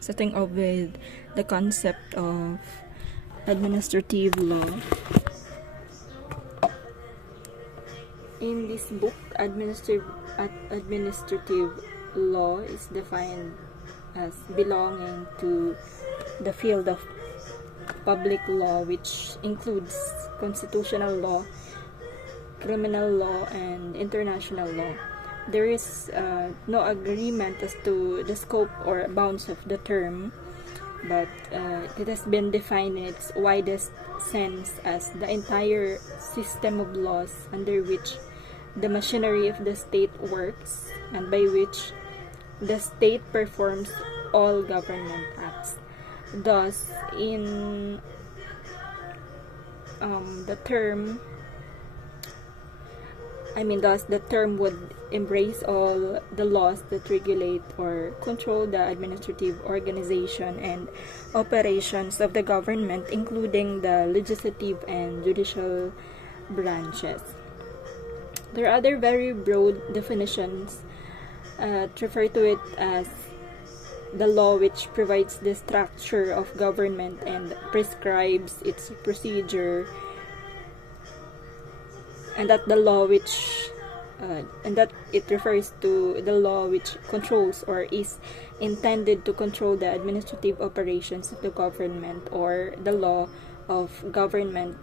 Starting off with the concept of administrative law. In this book, administrative law is defined as belonging to the field of public law, which includes constitutional law, criminal law, and international law. There is no agreement as to the scope or bounds of the term, but it has been defined in its widest sense as the entire system of laws under which the machinery of the state works and by which the state performs all government acts. Thus, in the term thus the term would embrace all the laws that regulate or control the administrative organization and operations of the government, including the legislative and judicial branches. There are other very broad definitions to refer to it as the law which provides the structure of government and prescribes its procedure, and that the law which and that it refers to the law which controls or is intended to control the administrative operations of the government, or the law of governmental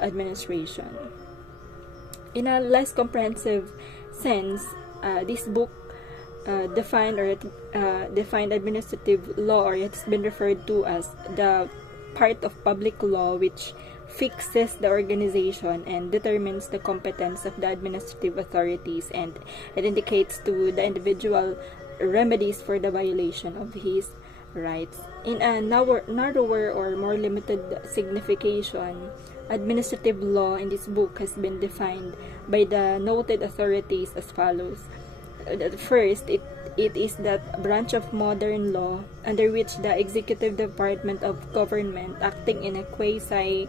administration. In a less comprehensive sense, this book defined administrative law, or it's been referred to as the part of public law which fixes the organization and determines the competence of the administrative authorities, and it indicates to the individual remedies for the violation of his rights. In a narrower or more limited signification, administrative law in this book has been defined by the noted authorities as follows. First, it is that branch of modern law under which the executive department of government, acting in a quasi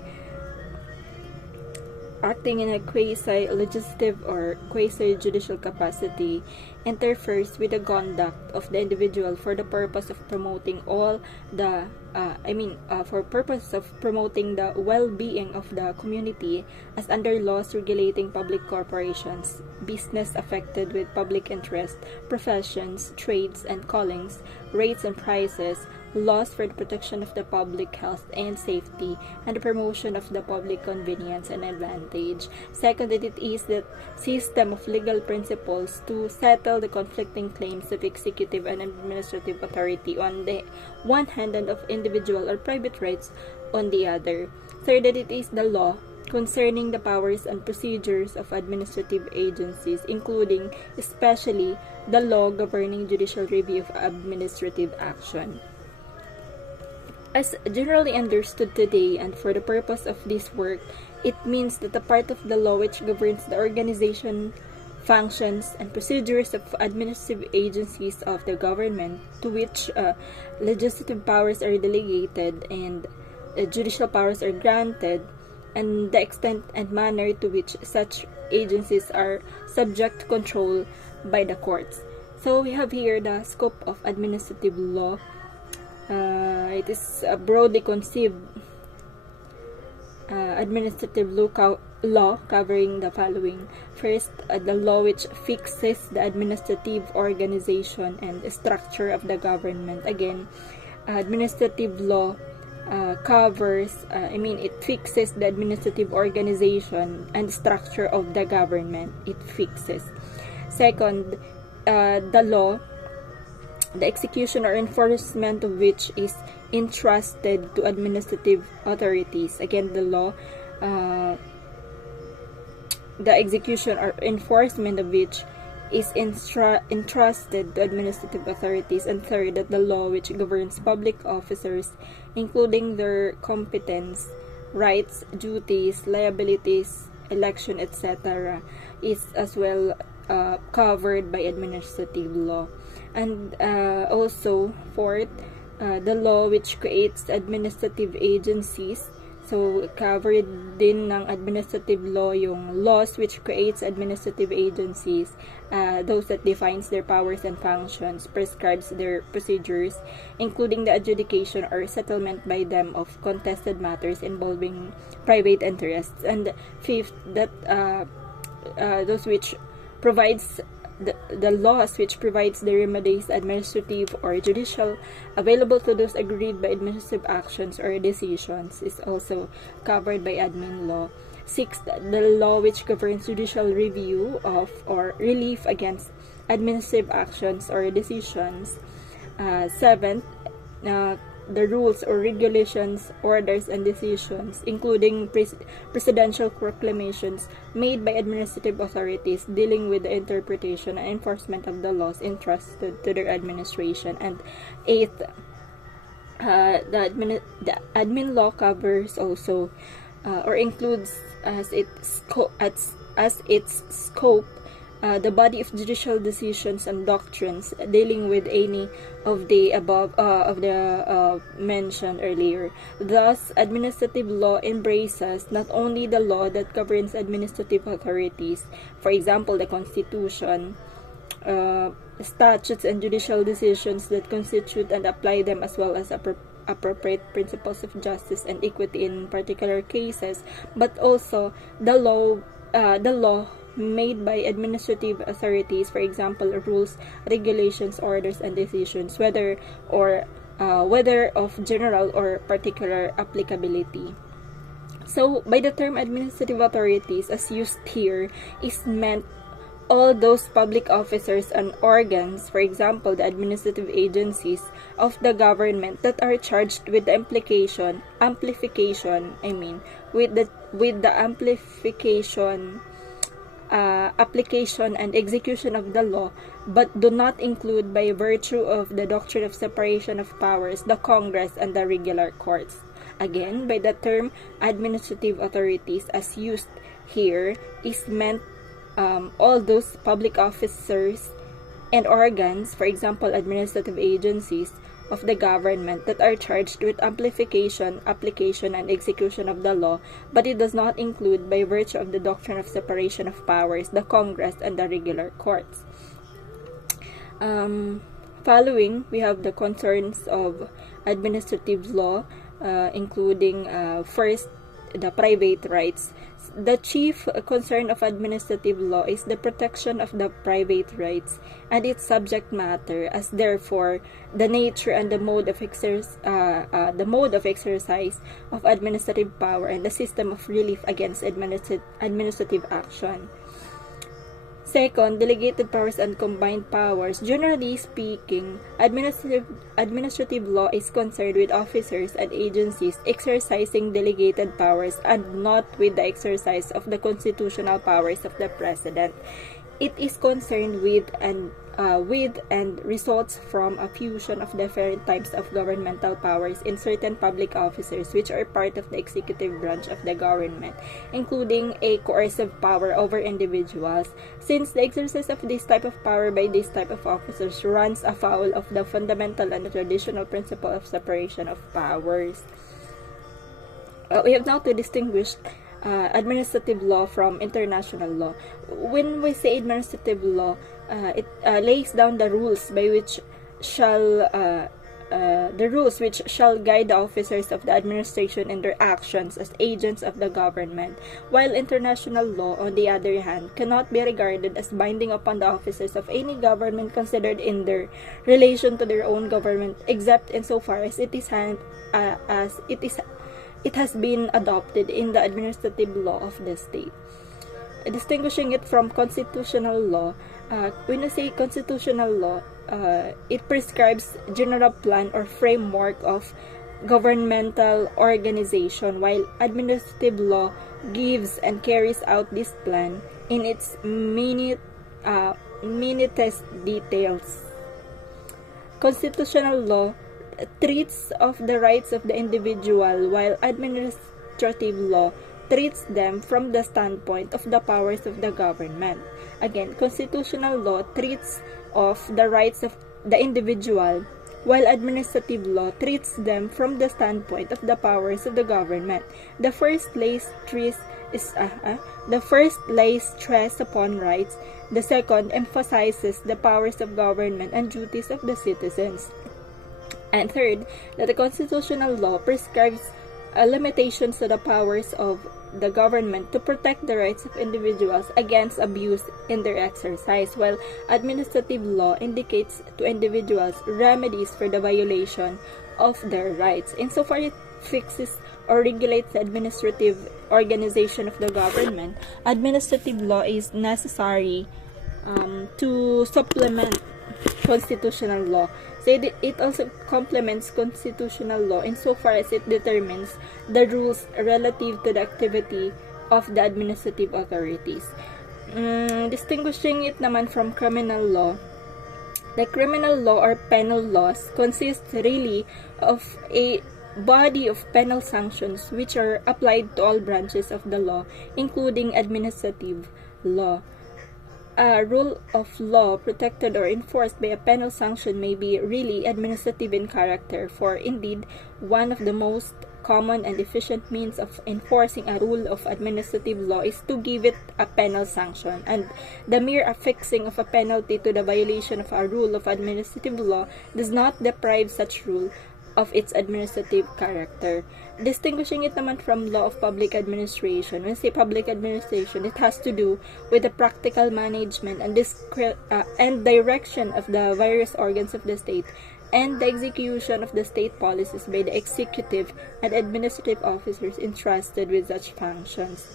legislative or quasi judicial capacity, interferes with the conduct of the individual for the purpose of promoting the well-being of the community, as under laws regulating public corporations, business affected with public interest, professions, trades and callings, rates and prices, laws for the protection of the public health and safety, and the promotion of the public convenience and advantage. Second, that it is the system of legal principles to settle the conflicting claims of executive and administrative authority on the one hand and of individual or private rights on the other. Third, that it is the law concerning the powers and procedures of administrative agencies, including especially the law governing judicial review of administrative action. As generally understood today and for the purpose of this work, it means that the part of the law which governs the organization, functions, and procedures of administrative agencies of the government, to which legislative powers are delegated and judicial powers are granted, and the extent and manner to which such agencies are subject to control by the courts. So we have here the scope of administrative law. It is broadly conceived administrative law covering the following. First, the law which fixes the administrative organization and structure of the government. Again, administrative law it fixes the administrative organization and structure of the government. It fixes. Second, the law, the execution or enforcement of which is entrusted to administrative authorities. Again, the law, the execution or enforcement of which is entrusted to administrative authorities. And third, that the law which governs public officers, including their competence, rights, duties, liabilities, election, etc., is as well covered by administrative law. And also, fourth, the law which creates administrative agencies So, covered din ng administrative law yung laws which creates administrative agencies, those that defines their powers and functions, prescribes their procedures, including the adjudication or settlement by them of contested matters involving private interests. And fifth, that those which provides the laws which provides the remedies, administrative or judicial, available to those aggrieved by administrative actions or decisions is also covered by admin law. Sixth, the law which governs judicial review of or relief against administrative actions or decisions. Seventh, the rules or regulations, orders, and decisions, including presidential proclamations made by administrative authorities dealing with the interpretation and enforcement of the laws entrusted to their administration. And eighth, the admin law covers also or includes as its scope the body of judicial decisions and doctrines dealing with any of the above mentioned earlier. Thus, administrative law embraces not only the law that governs administrative authorities, for example, the Constitution, statutes and judicial decisions that constitute and apply them, as well as appropriate principles of justice and equity in particular cases, but also the law made by administrative authorities, for example, rules, regulations, orders, and decisions, whether of general or particular applicability. So, by the term administrative authorities, as used here, is meant all those public officers and organs, for example, the administrative agencies of the government that are charged with the amplification application and execution of the law, but do not include, by virtue of the doctrine of separation of powers, the Congress and the regular courts. Again, by the term administrative authorities as used here is meant all those public officers and organs, for example, administrative agencies of the government that are charged with application, and execution of the law, but it does not include, by virtue of the doctrine of separation of powers, the Congress and the regular courts. Following, we have the concerns of administrative law, including first, the private rights. The chief concern of administrative law is the protection of the private rights and its subject matter, as therefore the nature and the mode of exercise of administrative power and the system of relief against administrative action. Second, delegated powers and combined powers. Generally speaking, administrative law is concerned with officers and agencies exercising delegated powers and not with the exercise of the constitutional powers of the President. It is concerned with and results from a fusion of different types of governmental powers in certain public officers which are part of the executive branch of the government, including a coercive power over individuals, since the exercise of this type of power by this type of officers runs afoul of the fundamental and the traditional principle of separation of powers. We have now to distinguish administrative law from international law. When we say administrative law, it lays down the rules by which shall guide the officers of the administration in their actions as agents of the government, while international law, on the other hand, cannot be regarded as binding upon the officers of any government considered in their relation to their own government, except insofar as it has been adopted in the administrative law of the state. Distinguishing it from constitutional law, when I say constitutional law, it prescribes general plan or framework of governmental organization, while administrative law gives and carries out this plan in its minutest details. Constitutional law treats of the rights of the individual, while administrative law treats them from the standpoint of the powers of the government. Again, constitutional law treats of the rights of the individual, while administrative law treats them from the standpoint of the powers of the government. The first lays stress upon rights, the second emphasizes the powers of government and duties of the citizens. And third, that the constitutional law prescribes limitations to the powers of the government to protect the rights of individuals against abuse in their exercise, while administrative law indicates to individuals remedies for the violation of their rights. Insofar it fixes or regulates the administrative organization of the government, administrative law is necessary to supplement constitutional law. So it also complements constitutional law insofar as it determines the rules relative to the activity of the administrative authorities. Distinguishing it naman from criminal law, the criminal law or penal laws consists really of a body of penal sanctions which are applied to all branches of the law, including administrative law. A rule of law protected or enforced by a penal sanction may be really administrative in character, for indeed, one of the most common and efficient means of enforcing a rule of administrative law is to give it a penal sanction, and the mere affixing of a penalty to the violation of a rule of administrative law does not deprive such rule of its administrative character. Distinguishing it naman from law of public administration, when I say public administration, it has to do with the practical management and direction of the various organs of the state and the execution of the state policies by the executive and administrative officers entrusted with such functions.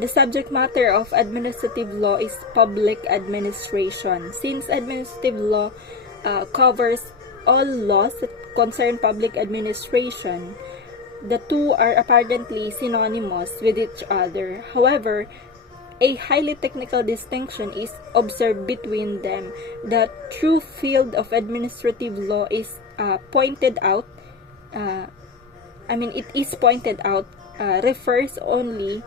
The subject matter of administrative law is public administration. Since administrative law covers all laws that concern public administration, the two are apparently synonymous with each other. However, a highly technical distinction is observed between them. The true field of administrative law is pointed out, refers only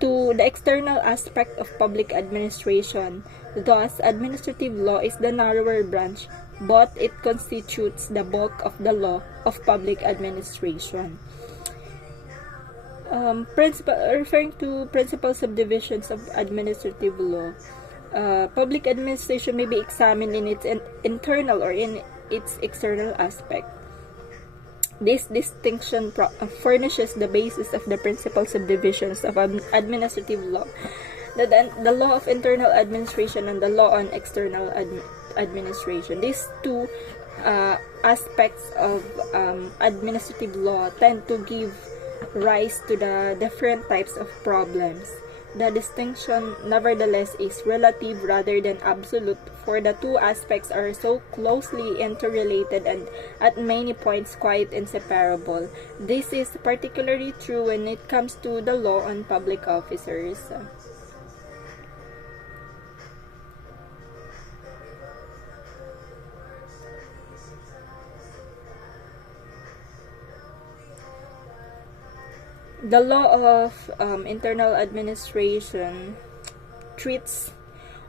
to the external aspect of public administration. Thus, administrative law is the narrower branch, but it constitutes the bulk of the law of public administration. Referring to principal subdivisions of administrative law, public administration may be examined in its internal or in its external aspect. This distinction furnishes the basis of the principal subdivisions of administrative law, the law of internal administration and the law on external administration. These two aspects of administrative law tend to give rise to the different types of problems. The distinction, nevertheless, is relative rather than absolute, for the two aspects are so closely interrelated and at many points quite inseparable. This is particularly true when it comes to the law on public officers. The law of internal administration treats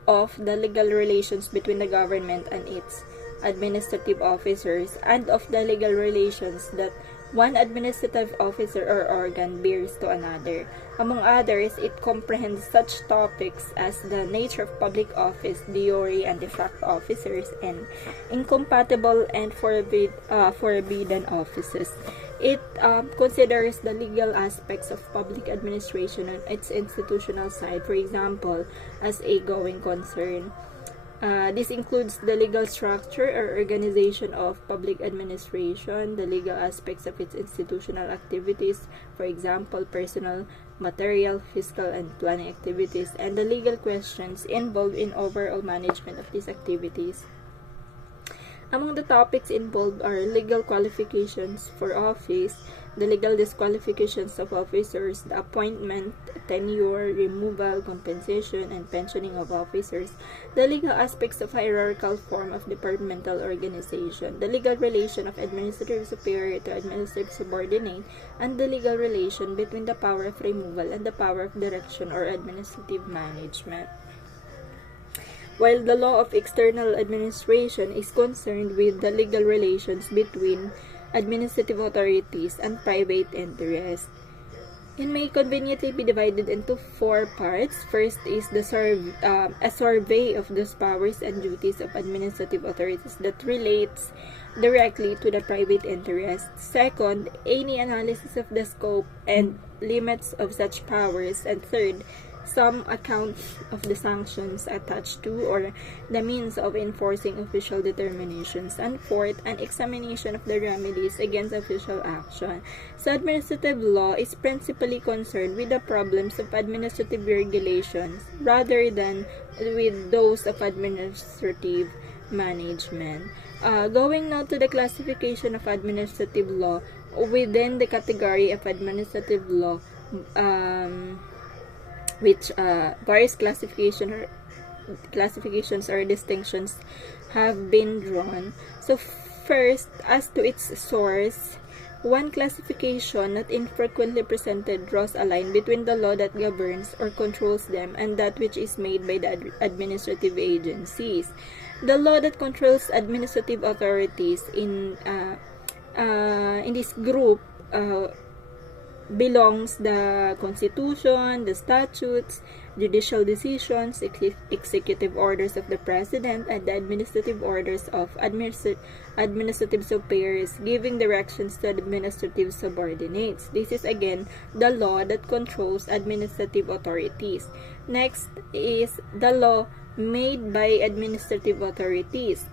of the legal relations between the government and its administrative officers, and of the legal relations that one administrative officer or organ bears to another. Among others, it comprehends such topics as the nature of public office, de jure and de facto officers, and incompatible and forbidden offices. It considers the legal aspects of public administration on its institutional side, for example, as a going concern. This includes the legal structure or organization of public administration, the legal aspects of its institutional activities, for example, personal, material, fiscal, and planning activities, and the legal questions involved in overall management of these activities. Among the topics involved are legal qualifications for office, the legal disqualifications of officers, the appointment, tenure, removal, compensation, and pensioning of officers, the legal aspects of hierarchical form of departmental organization, the legal relation of administrative superior to administrative subordinate, and the legal relation between the power of removal and the power of direction or administrative management. While the law of external administration is concerned with the legal relations between administrative authorities and private interests. It may conveniently be divided into four parts. First is a survey of those powers and duties of administrative authorities that relates directly to the private interest. Second, any analysis of the scope and limits of such powers. And third, some account of the sanctions attached to or the means of enforcing official determinations. And fourth, an examination of the remedies against official action. So administrative law is principally concerned with the problems of administrative regulations rather than with those of administrative management. Going now to the classification of administrative law, within the category of administrative law, which various classifications or distinctions have been drawn. So first, as to its source, one classification not infrequently presented draws a line between the law that governs or controls them and that which is made by the administrative agencies. The law that controls administrative authorities in this group belongs the Constitution, the statutes, judicial decisions, executive orders of the President, and the administrative orders of administrative superiors giving directions to administrative subordinates. This is again the law that controls administrative authorities. Next is the law made by administrative authorities.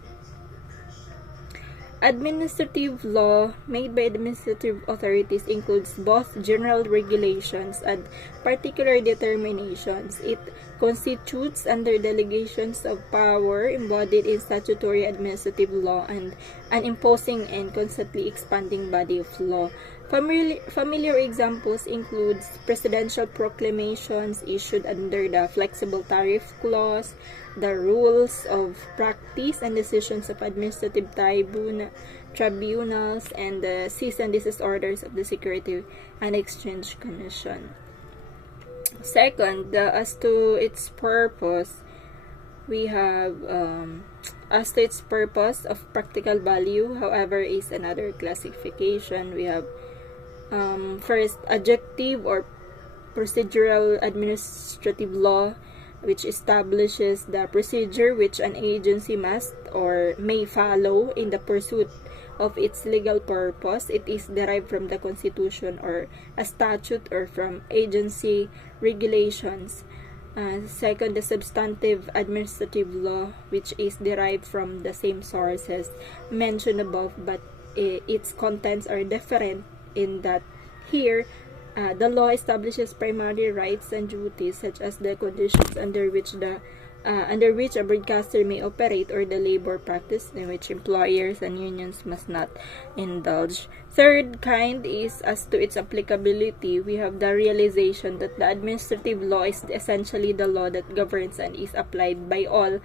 Administrative law made by administrative authorities includes both general regulations and particular determinations. It constitutes under delegations of power embodied in statutory administrative law and an imposing and constantly expanding body of law. Familiar examples include presidential proclamations issued under the flexible tariff clause, the rules of practice and decisions of administrative tribunals, and the cease and desist orders of the Security and Exchange Commission. Second, as to its purpose, we have as to its purpose of practical value, however, is another classification. We have first, adjective or procedural administrative law, which establishes the procedure which an agency must or may follow in the pursuit of its legal purpose. It is derived from the Constitution or a statute or from agency regulations. Second, the substantive administrative law, which is derived from the same sources mentioned above, but its contents are different in that here the law establishes primary rights and duties such as the conditions under which a broadcaster may operate or the labor practice in which employers and unions must not indulge. Third kind is as to its applicability. We have the realization that the administrative law is essentially the law that governs and is applied by all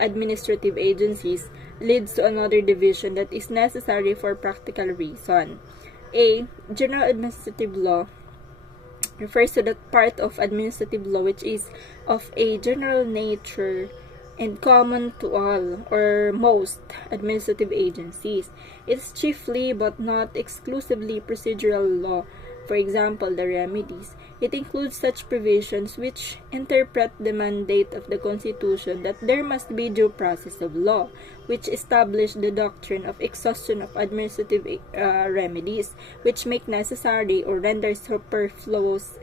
administrative agencies, leads to another division that is necessary for practical reason. A. General administrative law refers to that part of administrative law which is of a general nature and common to all or most administrative agencies. It is chiefly but not exclusively procedural law. For example, the remedies. It includes such provisions which interpret the mandate of the Constitution that there must be due process of law, which establish the doctrine of exhaustion of administrative remedies, which make necessary or render superfluous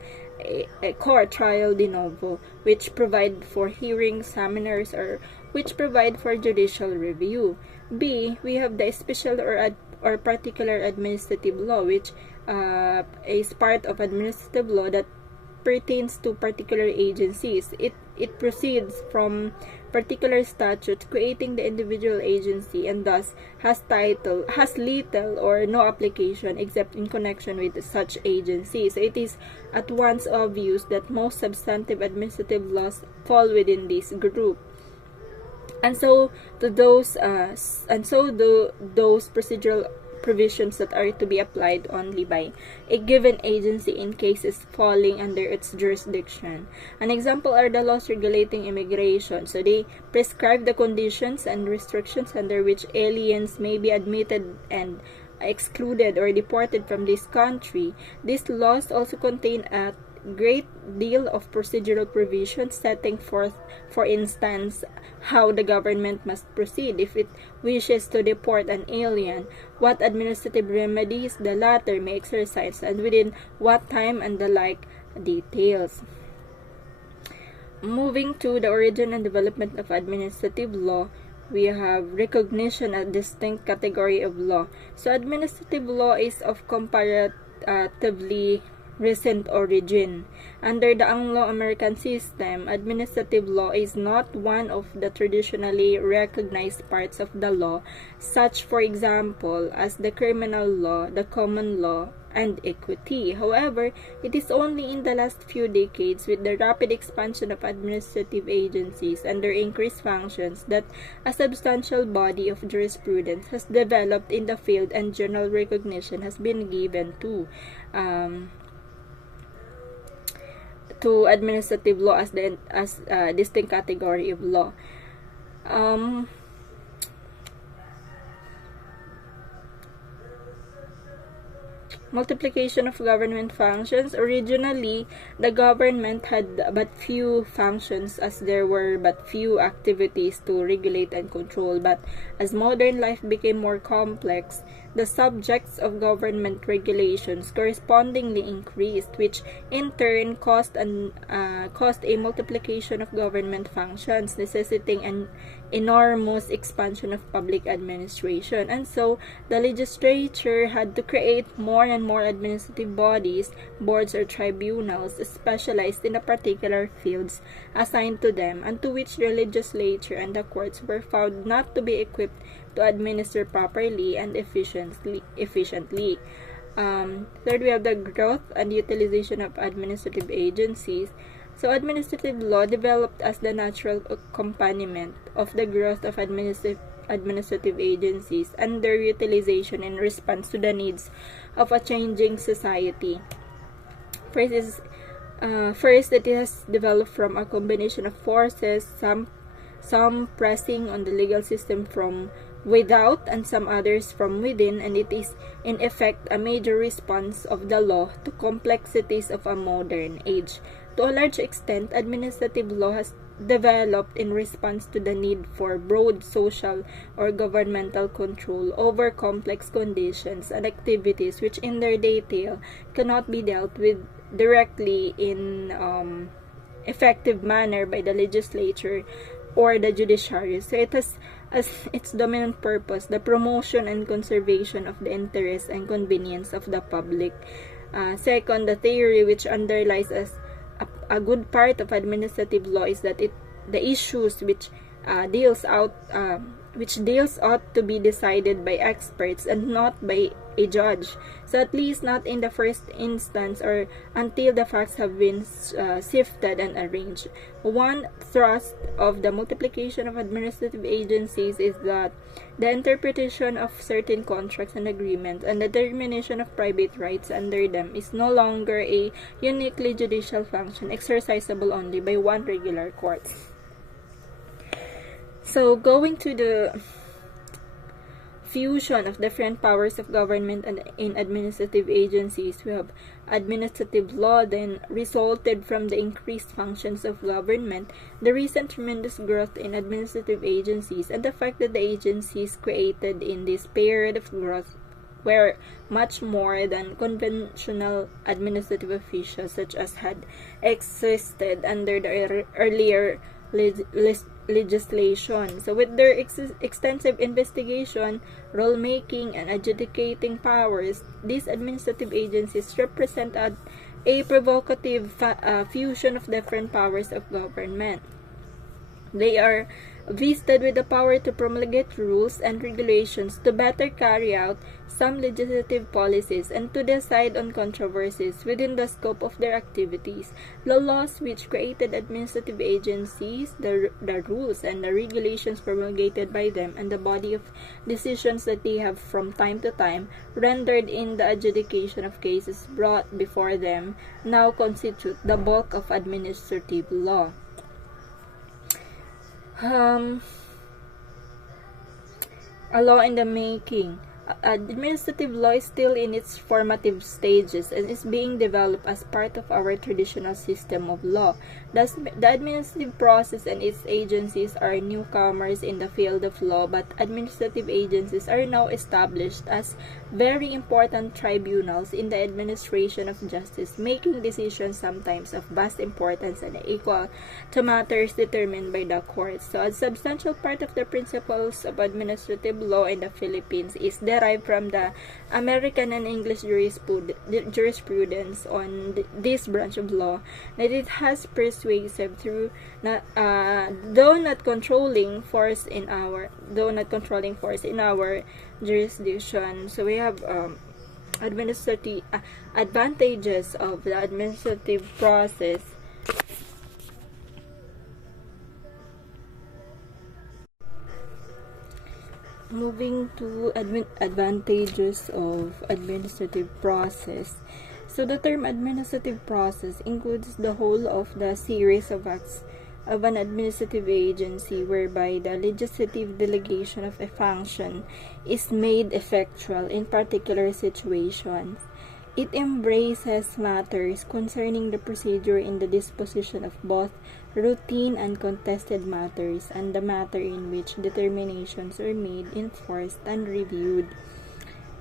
a court trial de novo, which provide for hearings, seminars, or which provide for judicial review. B. We have the special or particular administrative law, which is part of administrative law that pertains to particular agencies. It proceeds from particular statutes creating the individual agency, and thus has little or no application except in connection with such agency. So it is at once obvious that most substantive administrative laws fall within this group. And so those procedural provisions that are to be applied only by a given agency in cases falling under its jurisdiction. An example are the laws regulating immigration. So they prescribe the conditions and restrictions under which aliens may be admitted and excluded or deported from this country. These laws also contain a great deal of procedural provisions setting forth, for instance, how the government must proceed if it wishes to deport an alien, what administrative remedies the latter may exercise, and within what time, and the like details. Moving to the origin and development of administrative law, we have recognition, a distinct category of law. So administrative law is of comparatively recent origin. Under the Anglo-American system, administrative law is not one of the traditionally recognized parts of the law, such, for example, as the criminal law, the common law, and equity. However, it is only in the last few decades, with the rapid expansion of administrative agencies and their increased functions, that a substantial body of jurisprudence has developed in the field and general recognition has been given to administrative law as a distinct category of law. Multiplication of government functions. Originally, the government had but few functions, as there were but few activities to regulate and control. But as modern life became more complex, the subjects of government regulations correspondingly increased, which in turn caused a multiplication of government functions, necessitating an enormous expansion of public administration. And so the legislature had to create more and more administrative bodies, boards or tribunals specialized in the particular fields assigned to them, and to which the legislature and the courts were found not to be equipped to administer properly and efficiently. Third, we have the growth and utilization of administrative agencies. So administrative law developed as the natural accompaniment of the growth of administrative agencies and their utilization in response to the needs of a changing society. First, it has developed from a combination of forces, some pressing on the legal system from without and some others from within, and it is in effect a major response of the law to complexities of a modern age. To a large extent, administrative law has developed in response to the need for broad social or governmental control over complex conditions and activities which in their detail cannot be dealt with directly in effective manner by the legislature or the judiciary. So it has as its dominant purpose the promotion and conservation of the interests and convenience of the public. Second, the theory which underlies as a good part of administrative law is that the issues which deals ought to be decided by experts and not by a judge. So at least not in the first instance or until the facts have been sifted and arranged. One thrust of the multiplication of administrative agencies is that the interpretation of certain contracts and agreements and the determination of private rights under them is no longer a uniquely judicial function exercisable only by one regular court. So going to the fusion of different powers of government and in administrative agencies, we have administrative law then resulted from the increased functions of government, the recent tremendous growth in administrative agencies, and the fact that the agencies created in this period of growth were much more than conventional administrative officials such as had existed under the earlier legislation. So with their extensive investigation, rule-making, and adjudicating powers, these administrative agencies represent a a provocative fusion of different powers of government. They are vested with the power to promulgate rules and regulations to better carry out some legislative policies and to decide on controversies within the scope of their activities. The laws which created administrative agencies, the rules and the regulations promulgated by them, and the body of decisions that they have from time to time rendered in the adjudication of cases brought before them now constitute the bulk of administrative law. A law in the making. Administrative law is still in its formative stages and is being developed as part of our traditional system of law. Thus, the administrative process and its agencies are newcomers in the field of law, but administrative agencies are now established as very important tribunals in the administration of justice, making decisions sometimes of vast importance and equal to matters determined by the courts. So, a substantial part of the principles of administrative law in the Philippines is derived from the American and English jurisprudence on this branch of law, that it has persuasive through though not controlling force in our jurisdiction. So we have administrative advantages of the administrative process. Moving to advantages of administrative process. So the term administrative process includes the whole of the series of acts of an administrative agency whereby the legislative delegation of a function is made effectual in particular situations. It embraces matters concerning the procedure in the disposition of both routine and contested matters, and the matter in which determinations are made, enforced, and reviewed.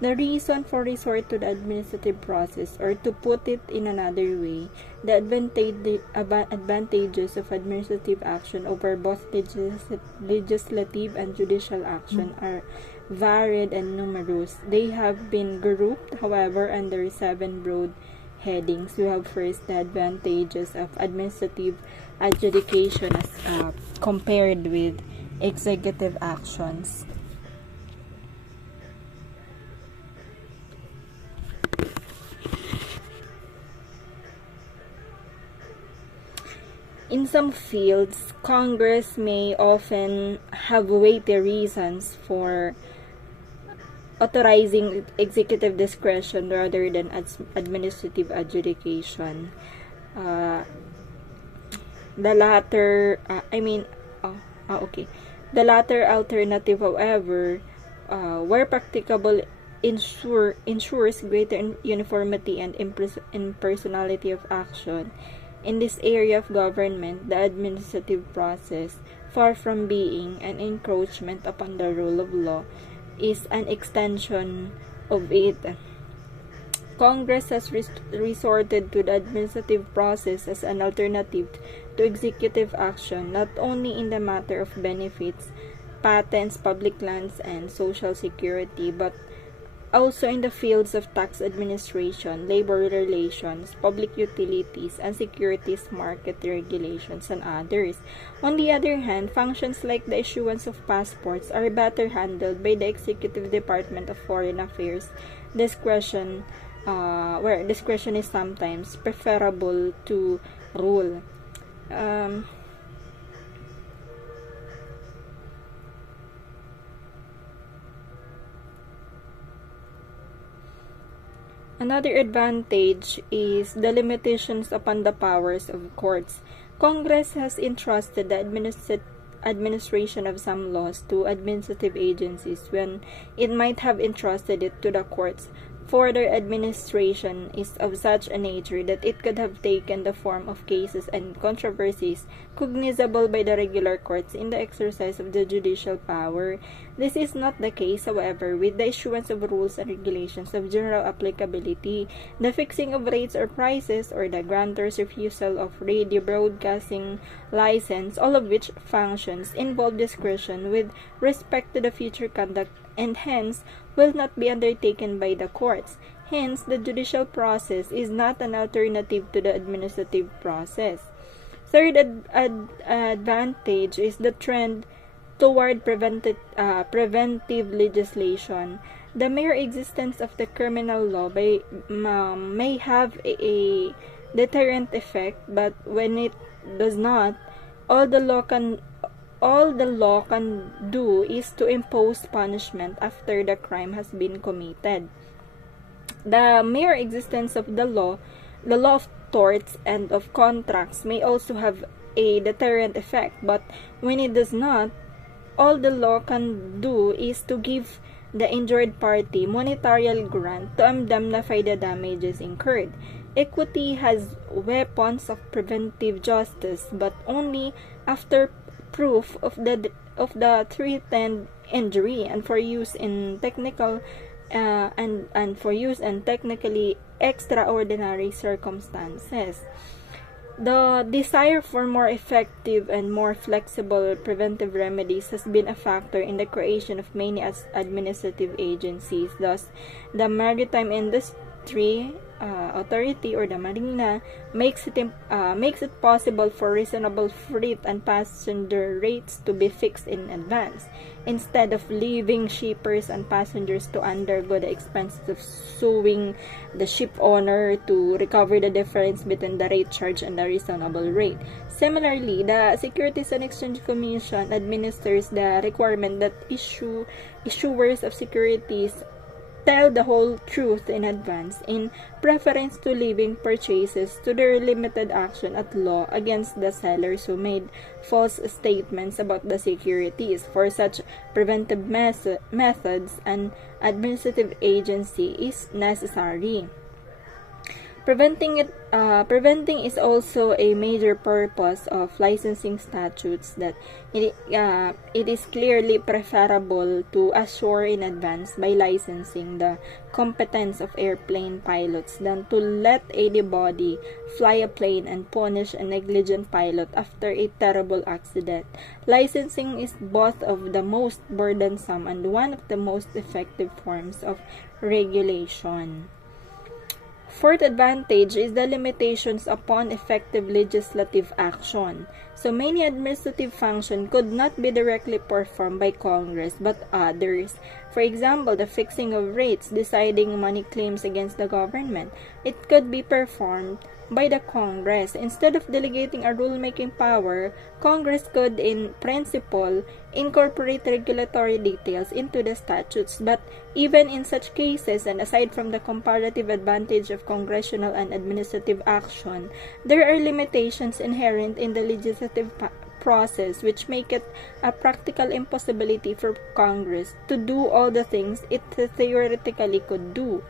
The reason for resort to the administrative process, or to put it in another way, the advantages of administrative action over both legislative and judicial action are varied and numerous. They have been grouped, however, under 7 broad headings. We have first the advantages of administrative adjudication as compared with executive actions. In some fields, Congress may often have weighty reasons for authorizing executive discretion rather than administrative adjudication. The latter alternative, however, where practicable, ensures greater uniformity and impersonality of action. In this area of government, the administrative process, far from being an encroachment upon the rule of law, is an extension of it. Congress has resorted to the administrative process as an alternative to executive action, not only in the matter of benefits, patents, public lands, and social security, but also in the fields of tax administration, labor relations, public utilities, and securities market regulations, and others. On the other hand, functions like the issuance of passports are better handled by the Executive Department of Foreign Affairs, where discretion is sometimes preferable to rule. Another advantage is the limitations upon the powers of courts. Congress has entrusted the administration of some laws to administrative agencies when it might have entrusted it to the courts, for their administration is of such a nature that it could have taken the form of cases and controversies cognizable by the regular courts in the exercise of the judicial power. This is not the case, however, with the issuance of rules and regulations of general applicability, the fixing of rates or prices, or the grantor's refusal of radio broadcasting license, all of which functions involve discretion with respect to the future conduct and hence will not be undertaken by the courts. Hence, the judicial process is not an alternative to the administrative process. Third advantage is the trend toward preventive legislation. The mere existence of the criminal law may have a deterrent effect, but when it does not, all the law can do is to impose punishment after the crime has been committed. The mere existence of the law of torts and of contracts may also have a deterrent effect, but when it does not, all the law can do is to give the injured party monetary grant to indemnify the damages incurred. Equity has weapons of preventive justice, but only after proof of the threatened injury and for use in technically extraordinary circumstances. The desire for more effective and more flexible preventive remedies has been a factor in the creation of many administrative agencies. Thus, the Maritime Industry Authority, or the Marina, makes it possible for reasonable freight and passenger rates to be fixed in advance, instead of leaving shippers and passengers to undergo the expenses of suing the ship owner to recover the difference between the rate charged and the reasonable rate. Similarly, the Securities and Exchange Commission administers the requirement that issuers of securities tell the whole truth in advance, in preference to leaving purchases to their limited action at law against the sellers who made false statements about the securities. For such preventive methods, an administrative agency is necessary. Preventing is also a major purpose of licensing statutes, that it is clearly preferable to assure in advance by licensing the competence of airplane pilots than to let anybody fly a plane and punish a negligent pilot after a terrible accident. Licensing is both of the most burdensome and one of the most effective forms of regulation. Fourth advantage is the limitations upon effective legislative action. So many administrative functions could not be directly performed by Congress, but others. For example, the fixing of rates, deciding money claims against the government. It could be performed by the Congress. Instead of delegating a rulemaking power, Congress could, in principle, incorporate regulatory details into the statutes. But even in such cases, and aside from the comparative advantage of congressional and administrative action, there are limitations inherent in the legislative process which make it a practical impossibility for Congress to do all the things it theoretically could do.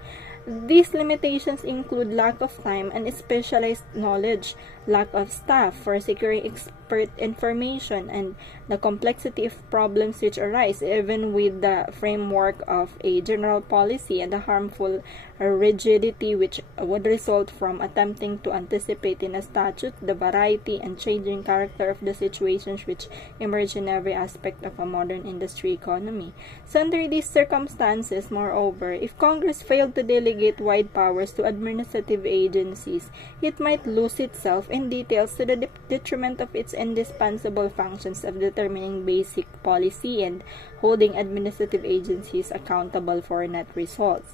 These limitations include lack of time and specialized knowledge, lack of staff for securing expert information, and the complexity of problems which arise even with the framework of a general policy, and the harmful rigidity which would result from attempting to anticipate in a statute the variety and changing character of the situations which emerge in every aspect of a modern industry economy. So under these circumstances, moreover, if Congress failed to delegate wide powers to administrative agencies, it might lose itself in details to the detriment of its indispensable functions of determining basic policy and holding administrative agencies accountable for net results.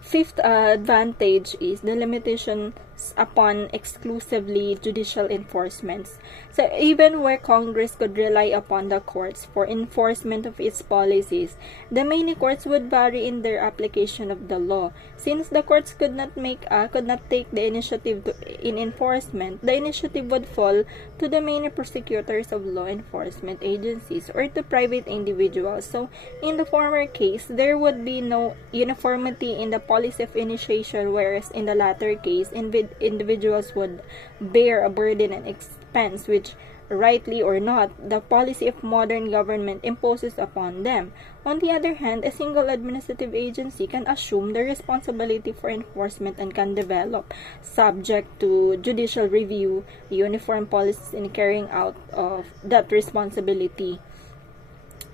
Fifth advantage is the limitations upon exclusively judicial enforcements. So even where Congress could rely upon the courts for enforcement of its policies, the many courts would vary in their application of the law. Since the courts could not take the initiative in enforcement, the initiative would fall to the many prosecutors of law enforcement agencies or to private individuals. So in the former case, there would be no uniformity in the policy of initiation, whereas in the latter case, individuals would bear a burden and expense which, rightly or not, the policy of modern government imposes upon them. On the other hand, a single administrative agency can assume the responsibility for enforcement and can develop, subject to judicial review, uniform policies in carrying out of that responsibility.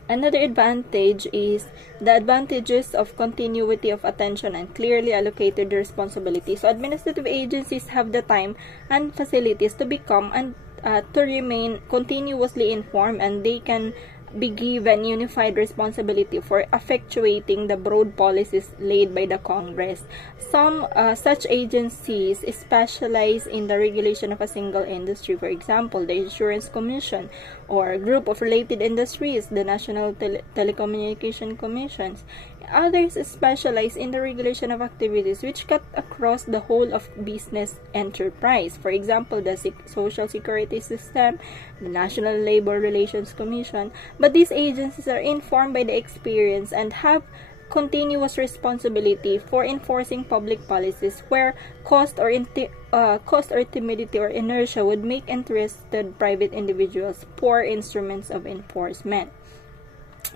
Another advantage is the advantages of continuity of attention and clearly allocated responsibility. So administrative agencies have the time and facilities to become and to remain continuously informed, and they can be given unified responsibility for effectuating the broad policies laid by the Congress. Some such agencies specialize in the regulation of a single industry, for example, the Insurance Commission, or group of related industries, the National Telecommunication Commissions. Others specialize in the regulation of activities which cut across the whole of business enterprise. For example, the Social Security System, the National Labor Relations Commission. But these agencies are informed by the experience and have continuous responsibility for enforcing public policies where cost or timidity or inertia would make interested private individuals poor instruments of enforcement.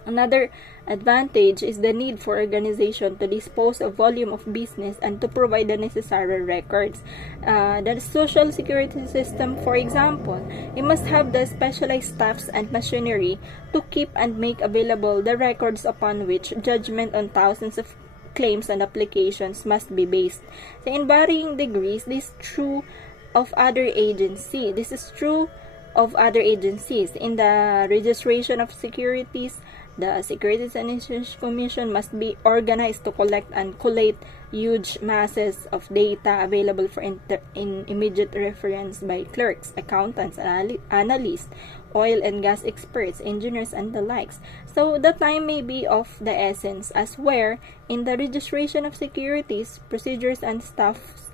Another advantage is the need for organization to dispose of volume of business and to provide the necessary records. The social security system, for example, it must have the specialized staffs and machinery to keep and make available the records upon which judgment on thousands of claims and applications must be based. So in varying degrees, this is true of other agencies. In the registration of securities, the Securities and Exchange Commission must be organized to collect and collate huge masses of data available for in immediate reference by clerks, accountants, analysts, oil and gas experts, engineers, and the likes. So the time may be of the essence, as where in the registration of securities, procedures and staffs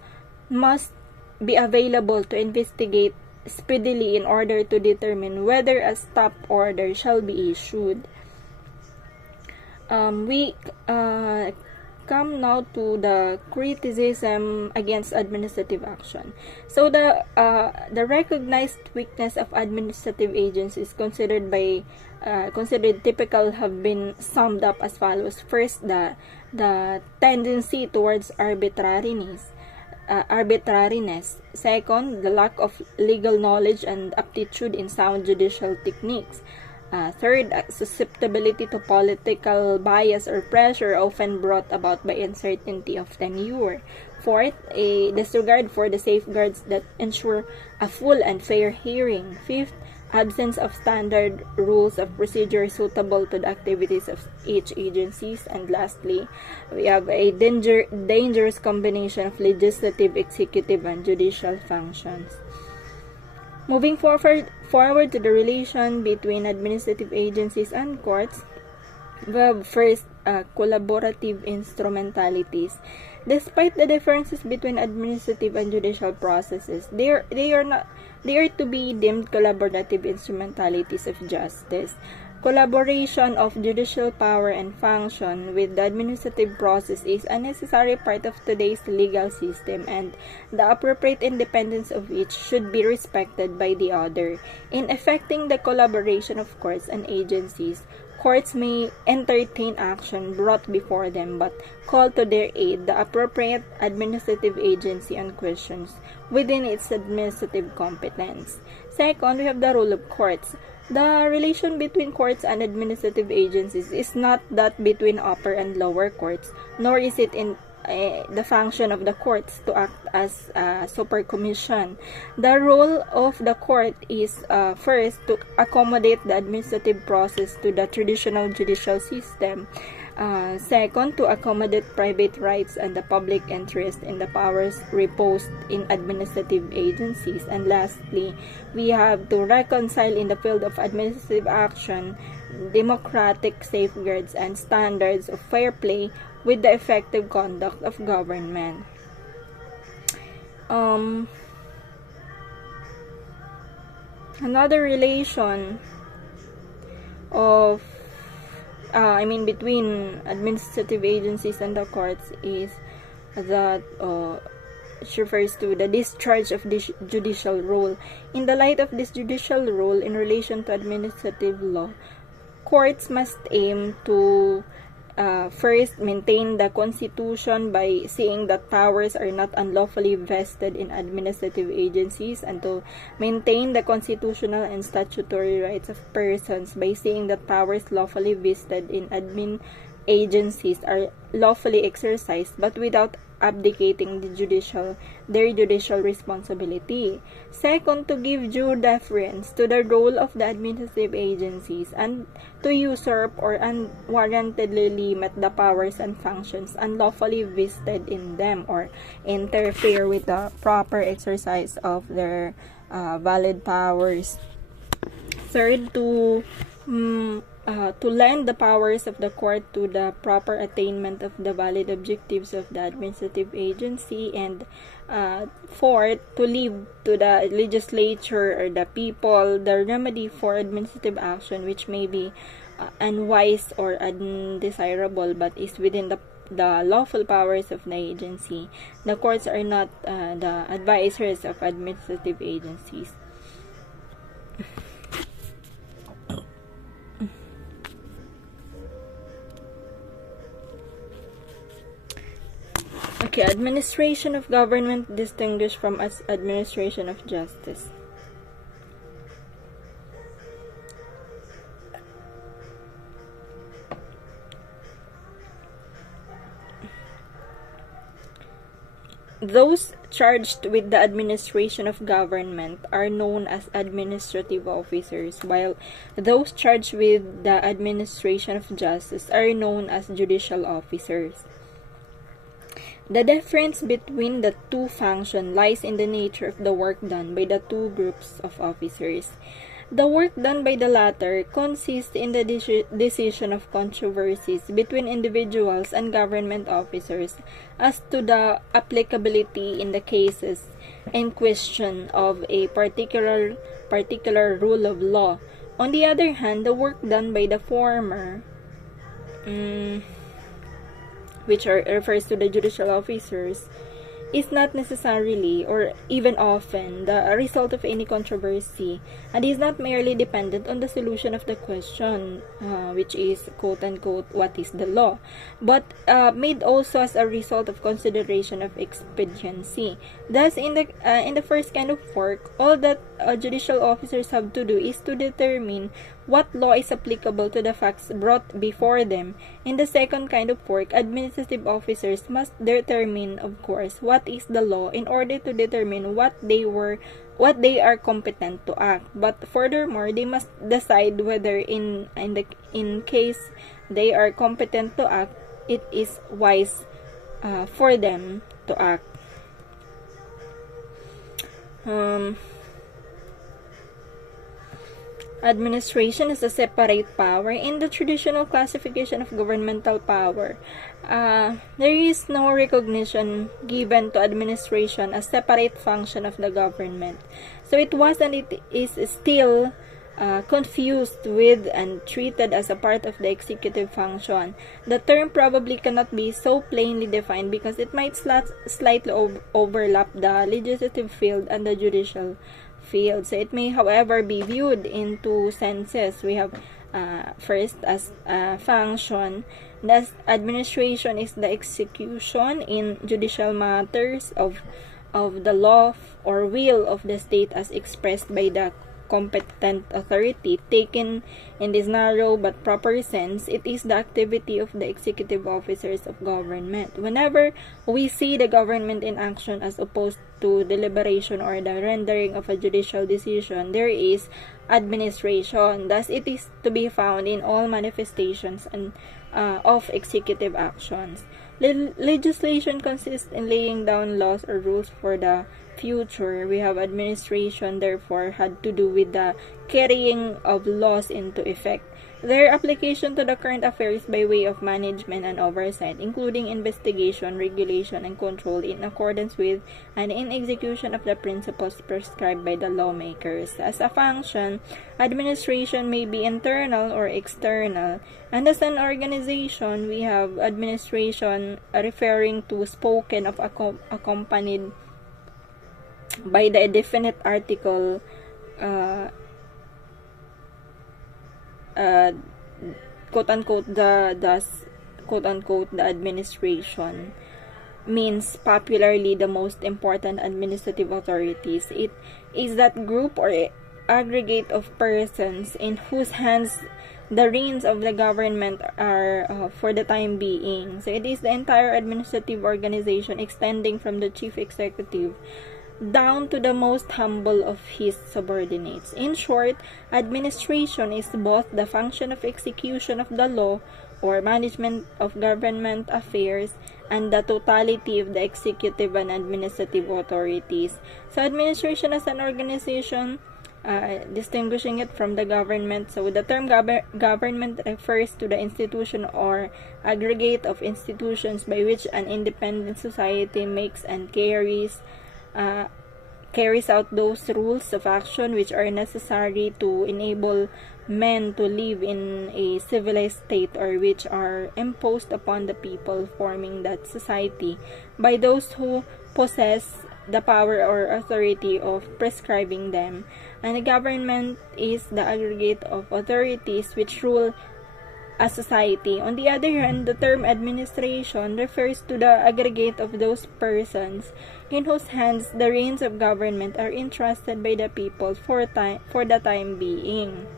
must be available to investigate speedily in order to determine whether a stop order shall be issued. We come now to the criticism against administrative action. So the recognized weakness of administrative agencies considered typical have been summed up as follows. First, the tendency towards arbitrariness. Second, the lack of legal knowledge and aptitude in sound judicial techniques. Third, susceptibility to political bias or pressure often brought about by uncertainty of tenure. Fourth, a disregard for the safeguards that ensure a full and fair hearing. Fifth, absence of standard rules of procedure suitable to the activities of each agencies. And lastly, we have a dangerous combination of legislative, executive, and judicial functions. Moving forward to the relation between administrative agencies and courts, we have first collaborative instrumentalities. Despite the differences between administrative and judicial processes, they are to be deemed collaborative instrumentalities of justice. Collaboration of judicial power and function with the administrative process is a necessary part of today's legal system, and the appropriate independence of each should be respected by the other. In effecting the collaboration of courts and agencies, courts may entertain action brought before them but call to their aid the appropriate administrative agency on questions within its administrative competence. Second, we have the role of courts. The relation between courts and administrative agencies is not that between upper and lower courts, nor is it in the function of the courts to act as a super commission. The role of the court is first to accommodate the administrative process to the traditional judicial system. Second, to accommodate private rights and the public interest in the powers reposed in administrative agencies. And lastly, we have to reconcile in the field of administrative action democratic safeguards and standards of fair play with the effective conduct of government. Another relation of between administrative agencies and the courts is that which refers to the discharge of this judicial role. In the light of this judicial role in relation to administrative law, courts must aim to first, maintain the Constitution by seeing that powers are not unlawfully vested in administrative agencies, and to maintain the constitutional and statutory rights of persons by seeing that powers lawfully vested in admin agencies are lawfully exercised but without abdicating their judicial responsibility. Second, to give due deference to the role of the administrative agencies and to usurp or unwarrantedly limit the powers and functions unlawfully vested in them or interfere with the proper exercise of their valid powers. Third, to lend the powers of the court to the proper attainment of the valid objectives of the administrative agency, and fourth, to leave to the legislature or the people the remedy for administrative action which may be unwise or undesirable but is within the lawful powers of the agency. The courts are not the advisors of administrative agencies. Okay, administration of government distinguished from administration of justice. Those charged with the administration of government are known as administrative officers, while those charged with the administration of justice are known as judicial officers. The difference between the two functions lies in the nature of the work done by the two groups of officers. The work done by the latter consists in the decision of controversies between individuals and government officers as to the applicability in the cases in question of a particular rule of law. On the other hand, the work done by the former, which refers to the judicial officers, is not necessarily or even often the result of any controversy, and is not merely dependent on the solution of the question, which is quote-unquote what is the law, but made also as a result of consideration of expediency. Thus, in the first kind of work, all that judicial officers have to do is to determine what law is applicable to the facts brought before them. In the second kind of work, administrative officers must determine, of course, what is the law in order to determine what they are competent to act. But furthermore, they must decide whether in case they are competent to act, it is wise for them to act. Administration is a separate power. In the traditional classification of governmental power, there is no recognition given to administration as separate function of the government. So it was and it is still confused with and treated as a part of the executive function. The term probably cannot be so plainly defined because it might slightly overlap the legislative field and the judicial field. So it may, however, be viewed in two senses. We have first as function. Thus, administration is the execution in judicial matters of the law or will of the state as expressed by the competent authority. Taken in this narrow but proper sense, it is the activity of the executive officers of government. Whenever we see the government in action as opposed to deliberation or the rendering of a judicial decision, there is administration. Thus, it is to be found in all manifestations and of executive actions. Legislation consists in laying down laws or rules for the future. We have administration, therefore, had to do with the carrying of laws into effect. Their application to the current affairs by way of management and oversight, including investigation, regulation, and control in accordance with and in execution of the principles prescribed by the lawmakers. As a function, administration may be internal or external. And as an organization, we have administration referring to spoken of accompanied by the definite article quote-unquote the quote-unquote the administration means popularly the most important administrative authorities. It is that group or aggregate of persons in whose hands the reins of the government are for the time being. So it is the entire administrative organization extending from the chief executive down to the most humble of his subordinates. In short, administration is both the function of execution of the law or management of government affairs and the totality of the executive and administrative authorities. So administration as an organization, distinguishing it from the government. So the term government refers to the institution or aggregate of institutions by which an independent society makes and carries out those rules of action which are necessary to enable men to live in a civilized state, or which are imposed upon the people forming that society by those who possess the power or authority of prescribing them. And the government is the aggregate of authorities which rule a society. On the other hand, the term administration refers to the aggregate of those persons in whose hands the reins of government are entrusted by the people for the time being.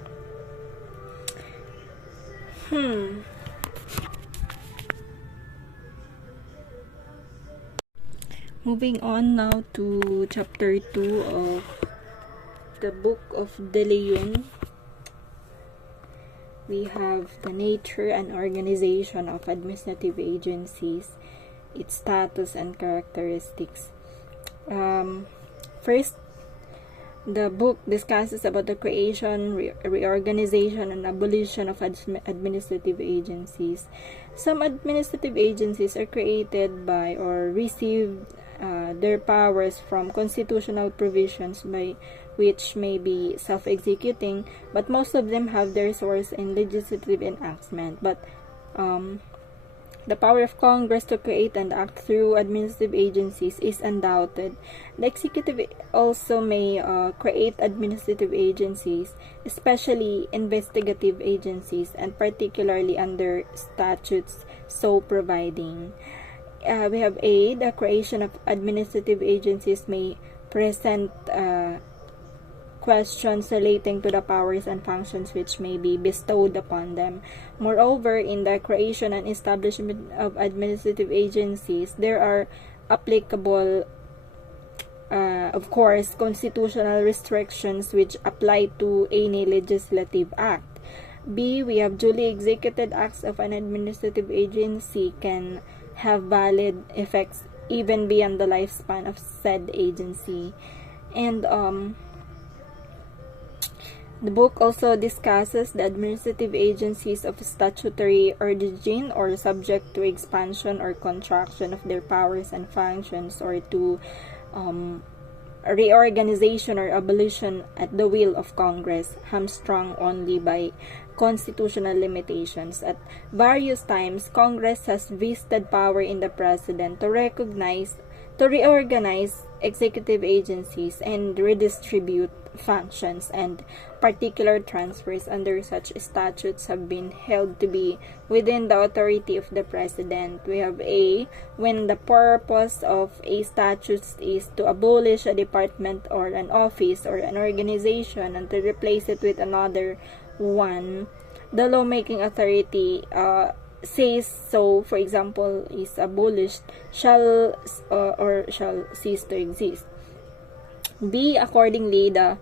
Moving on now to chapter 2 of the book of De Leon. We have the nature and organization of administrative agencies, its status and characteristics. First, the book discusses about the creation, reorganization, and abolition of administrative agencies. Some administrative agencies are created by or receive their powers from constitutional provisions by which may be self-executing, but most of them have their source in legislative enactment. But the power of Congress to create and act through administrative agencies is undoubted. The executive also may create administrative agencies, especially investigative agencies, and particularly under statutes so providing. We have A, the creation of administrative agencies may present questions relating to the powers and functions which may be bestowed upon them. Moreover, in the creation and establishment of administrative agencies, there are applicable, of course, constitutional restrictions which apply to any legislative act. B, we have duly executed acts of an administrative agency can have valid effects even beyond the lifespan of said agency. And the book also discusses the administrative agencies of statutory origin or subject to expansion or contraction of their powers and functions, or to reorganization or abolition at the will of Congress, hamstrung only by constitutional limitations. At various times, Congress has vested power in the President to reorganize executive agencies and redistribute functions, and particular transfers under such statutes have been held to be within the authority of the President. We have A, when the purpose of a statute is to abolish a department or an office or an organization and to replace it with another one, the lawmaking authority says so, for example, is abolished, shall cease to exist. B, accordingly, the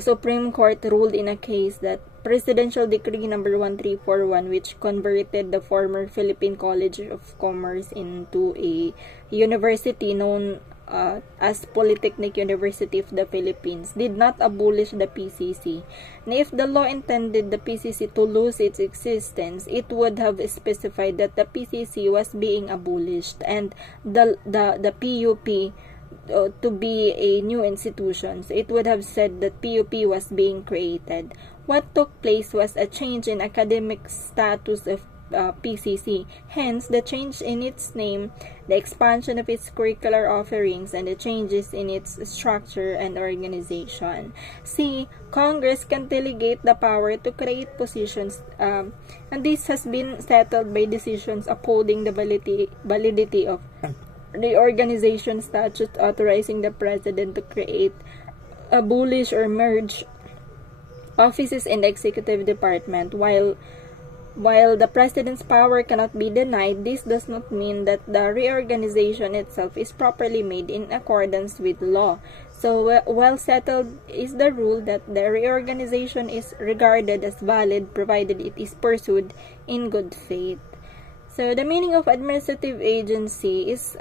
Supreme Court ruled in a case that Presidential Decree number 1341, which converted the former Philippine College of Commerce into a university known as Polytechnic University of the Philippines, did not abolish the PCC. And if the law intended the PCC to lose its existence, it would have specified that the PCC was being abolished and the PUP to be a new institution. So it would have said that PUP was being created. What took place was a change in academic status of PCC. Hence, the change in its name, the expansion of its curricular offerings, and the changes in its structure and organization. C. Congress can delegate the power to create positions, and this has been settled by decisions upholding the validity of the organization statute authorizing the president to create, abolish, or merge offices in the executive department. While the president's power cannot be denied, this does not mean that the reorganization itself is properly made in accordance with law. So, well settled is the rule that the reorganization is regarded as valid provided it is pursued in good faith. So, the meaning of administrative agency is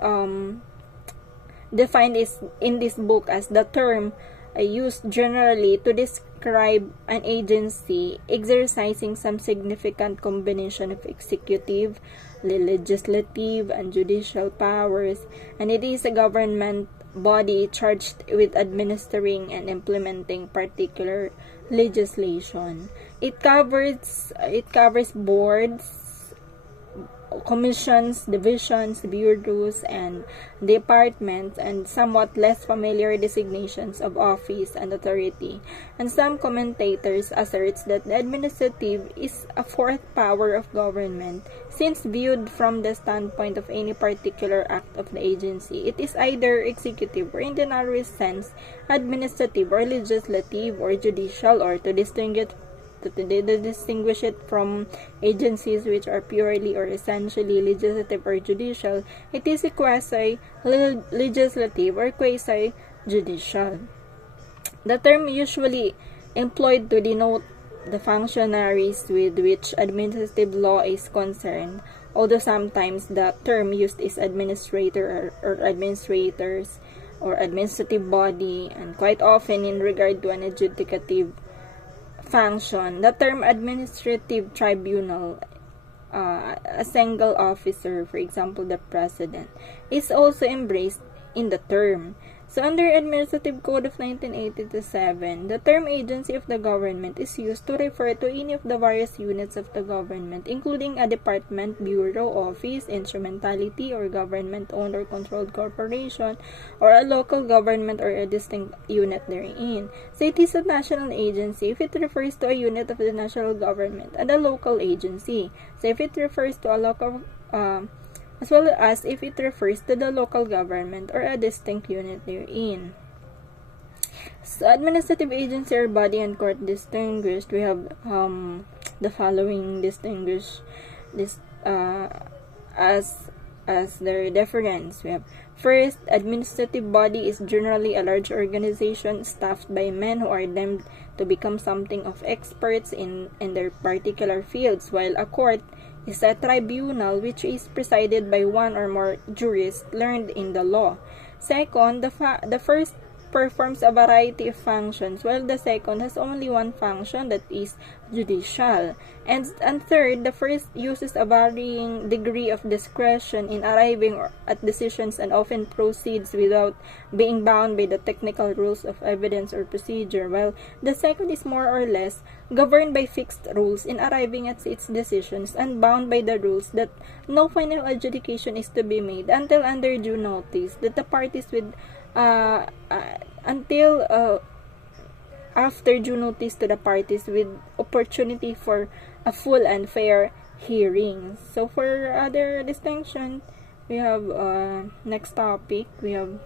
defined in this book as the term used generally to describe an agency exercising some significant combination of executive, legislative, and judicial powers, and it is a government body charged with administering and implementing particular legislation. It covers boards, commissions, divisions, bureaus, and departments, and somewhat less familiar designations of office and authority. And some commentators asserts that the administrative is a fourth power of government, since viewed from the standpoint of any particular act of the agency, it is either executive or, in the narrowest sense, administrative or legislative or judicial, or to distinguish it from agencies which are purely or essentially legislative or judicial, it is a quasi-legislative or quasi-judicial. The term usually employed to denote the functionaries with which administrative law is concerned, although sometimes the term used is administrator or administrators or administrative body, and quite often in regard to an adjudicative function. The term administrative tribunal, a single officer, for example the president, is also embraced in the term. So under Administrative Code of 1987, the term agency of the government is used to refer to any of the various units of the government, including a department, bureau, office, instrumentality, or government-owned or controlled corporation, or a local government or a distinct unit therein. So it is a national agency if it refers to a unit of the national government, and a local agency. So if it refers to a local as well as if it refers to the local government or a distinct unit therein. So, administrative agency or body and court distinguished, we have the following distinguished as their difference. We have, first, administrative body is generally a large organization staffed by men who are deemed to become something of experts in their particular fields, while a court is a tribunal which is presided by one or more jurists learned in the law. Second, the first performs a variety of functions, while the second has only one function, that is judicial. And third, the first uses a varying degree of discretion in arriving at decisions and often proceeds without being bound by the technical rules of evidence or procedure, while the second is more or less governed by fixed rules in arriving at its decisions and bound by the rules that no final adjudication is to be made until under due notice that the parties with until after due notice to the parties with opportunity for a full and fair hearing. So for other distinction, we have next topic, we have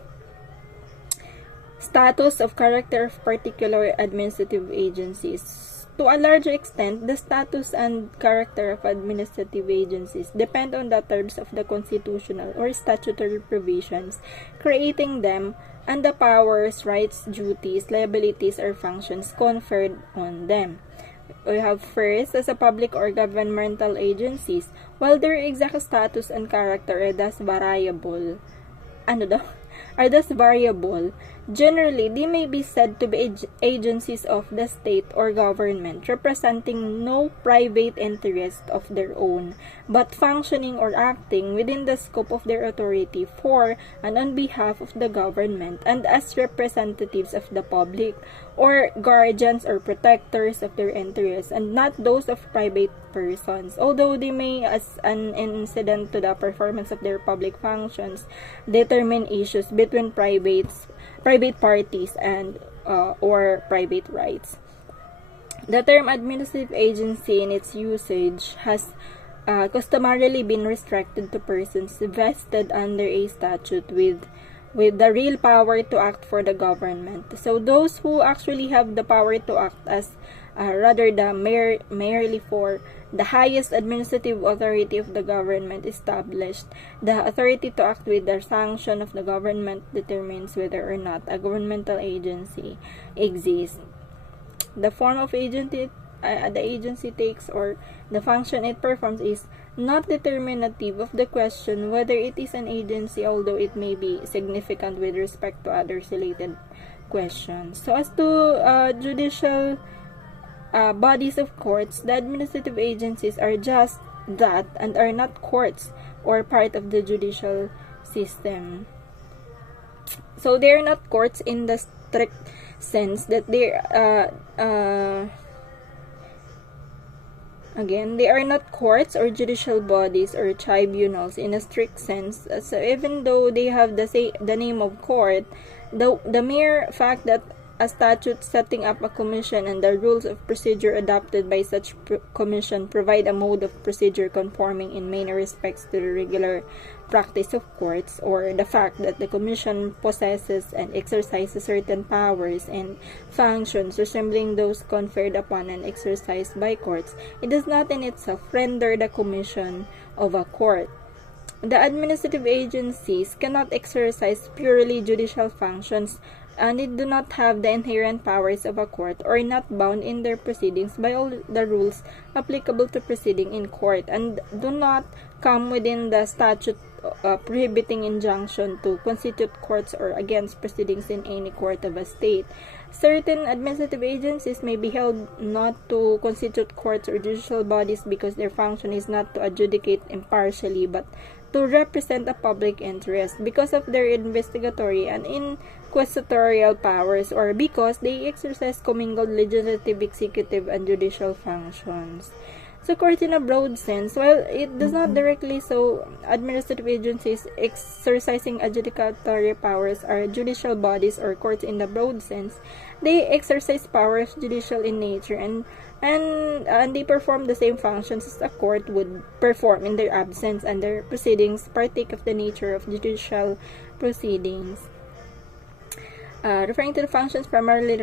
status of character of particular administrative agencies. To a large extent, the status and character of administrative agencies depend on the terms of the constitutional or statutory provisions creating them and the powers, rights, duties, liabilities, or functions conferred on them. We have first, as a public or governmental agencies, while their exact status and character are thus variable, Generally, they may be said to be agencies of the state or government, representing no private interest of their own, but functioning or acting within the scope of their authority for and on behalf of the government and as representatives of the public, or guardians or protectors of their interests, and not those of private persons, although they may, as an incident to the performance of their public functions, determine issues between private parties and or private rights. The term administrative agency in its usage has customarily been restricted to persons vested under a statute with the real power to act for the government. So those who actually have the power to act as rather the merely for the highest administrative authority of the government established, the authority to act with the sanction of the government determines whether or not a governmental agency exists. The form of agency the agency takes or the function it performs is not determinative of the question whether it is an agency, although it may be significant with respect to other related questions. So as to judicial bodies of courts, the administrative agencies are just that and are not courts or part of the judicial system. So they are not courts in the strict sense that again, they are not courts or judicial bodies or tribunals in a strict sense. So even though they have the name of court, the mere fact that a statute setting up a commission and the rules of procedure adopted by such commission provide a mode of procedure conforming in many respects to the regular practice of courts, or the fact that the commission possesses and exercises certain powers and functions resembling those conferred upon and exercised by courts, it does not in itself render the commission of a court. The administrative agencies cannot exercise purely judicial functions, and it do not have the inherent powers of a court, or not bound in their proceedings by all the rules applicable to proceeding in court, and do not come within the statute prohibiting injunction to constitute courts or against proceedings in any court of a state. Certain administrative agencies may be held not to constitute courts or judicial bodies because their function is not to adjudicate impartially but to represent a public interest because of their investigatory and inquisitorial powers, or because they exercise commingled legislative, executive, and judicial functions. So, court in a broad sense, while it does not directly so, administrative agencies exercising adjudicatory powers are judicial bodies or courts in the broad sense. They exercise powers judicial in nature and they perform the same functions as a court would perform in their absence, and their proceedings partake of the nature of judicial proceedings. Referring to the functions primarily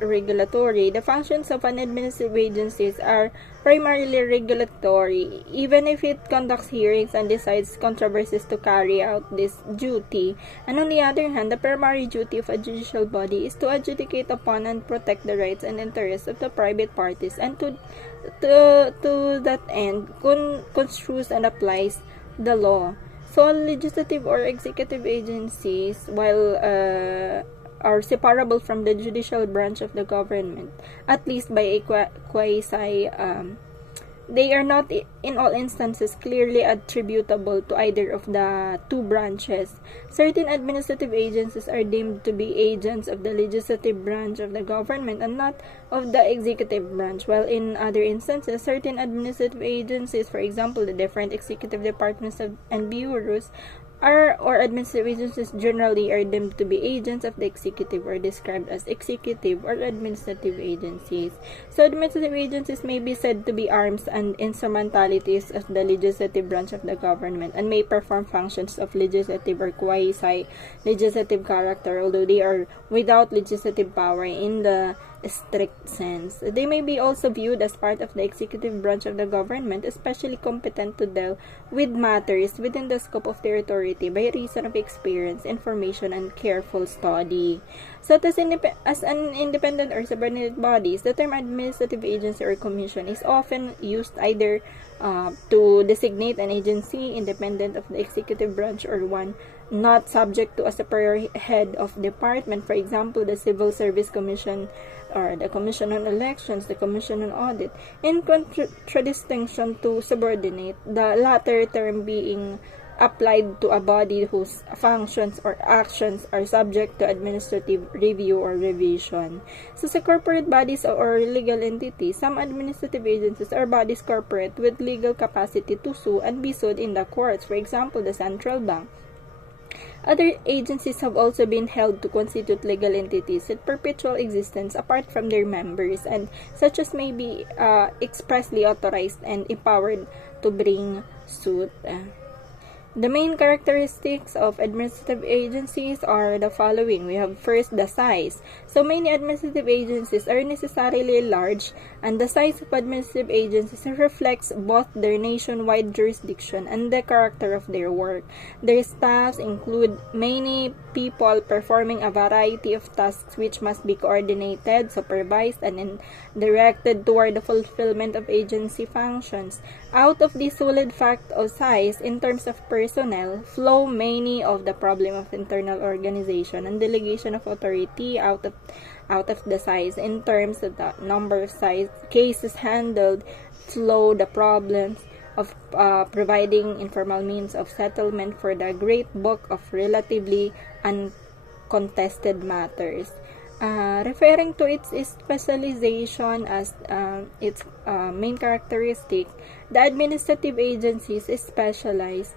regulatory, the functions of an administrative agency are primarily regulatory, even if it conducts hearings and decides controversies to carry out this duty. And on the other hand, the primary duty of a judicial body is to adjudicate upon and protect the rights and interests of the private parties, and to that end construes and applies the law. So, legislative or executive agencies, while are separable from the judicial branch of the government, at least by a quasi, they are not in all instances clearly attributable to either of the two branches. Certain administrative agencies are deemed to be agents of the legislative branch of the government and not of the executive branch, while in other instances, certain administrative agencies, for example, the different executive departments and bureaus, or administrative agencies generally are deemed to be agents of the executive or described as executive or administrative agencies. So administrative agencies may be said to be arms and instrumentalities of the legislative branch of the government and may perform functions of legislative or quasi-legislative character, although they are without legislative power in the strict sense. They may be also viewed as part of the executive branch of the government, especially competent to deal with matters within the scope of their authority by reason of experience, information, and careful study. So, as an independent or subordinate bodies, the term administrative agency or commission is often used either to designate an agency independent of the executive branch, or one not subject to a superior head of department. For example, the Civil Service Commission or the Commission on Elections, the Commission on Audit, in contradistinction to subordinate, the latter term being applied to a body whose functions or actions are subject to administrative review or revision. So sa corporate bodies or legal entities, some administrative agencies are bodies corporate with legal capacity to sue and be sued in the courts. For example, the central bank. Other agencies have also been held to constitute legal entities with perpetual existence apart from their members, and such as may be expressly authorized and empowered to bring suit. The main characteristics of administrative agencies are the following. We have first the size. So many administrative agencies are necessarily large, and the size of administrative agencies reflects both their nationwide jurisdiction and the character of their work. Their staffs include many people performing a variety of tasks which must be coordinated, supervised, and directed toward the fulfillment of agency functions. Out of the solid fact of size, in terms of personnel, flow many of the problem of internal organization and delegation of authority out of the size. In terms of the number of size cases handled, flow the problems of providing informal means of settlement for the great bulk of relatively uncontested matters. Referring to its specialization as its main characteristic, the administrative agencies is specialized.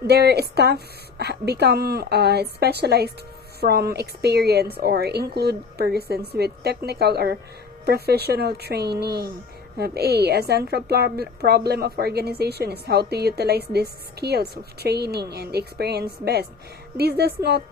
Their staff become specialized from experience or include persons with technical or professional training. A central problem of organization is how to utilize these skills of training and experience best. This does not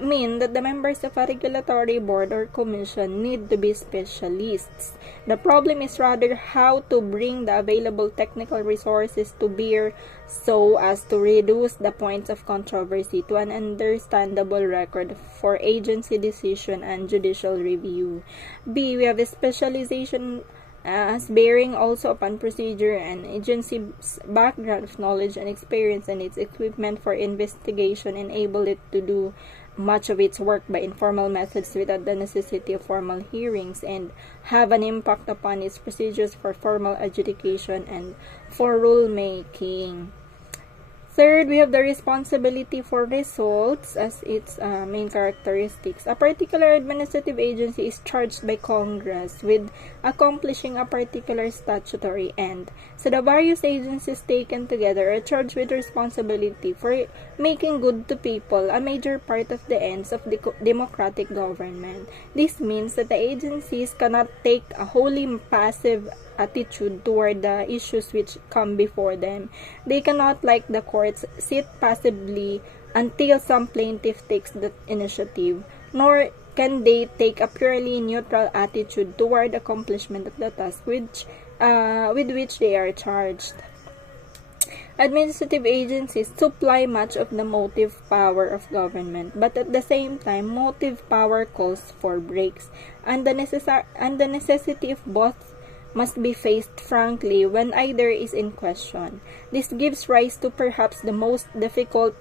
mean that the members of a regulatory board or commission need to be specialists. The problem is rather how to bring the available technical resources to bear so as to reduce the points of controversy to an understandable record for agency decision and judicial review. B. We have a specialization as bearing also upon procedure and agency's background of knowledge and experience, and its equipment for investigation enable it to do much of its work by informal methods without the necessity of formal hearings, and have an impact upon its procedures for formal adjudication and for rule making. Third, we have the responsibility for results as its main characteristics. A particular administrative agency is charged by Congress with accomplishing a particular statutory end. So the various agencies taken together are charged with responsibility for making good to people a major part of the ends of the democratic government. This means that the agencies cannot take a wholly passive attitude toward the issues which come before them. They cannot, like the courts, sit passively until some plaintiff takes the initiative, nor can they take a purely neutral attitude toward accomplishment of the task with which they are charged. Administrative agencies supply much of the motive power of government, but at the same time, motive power calls for breaks, and the necessity of both must be faced frankly when either is in question. This gives rise to perhaps the most difficult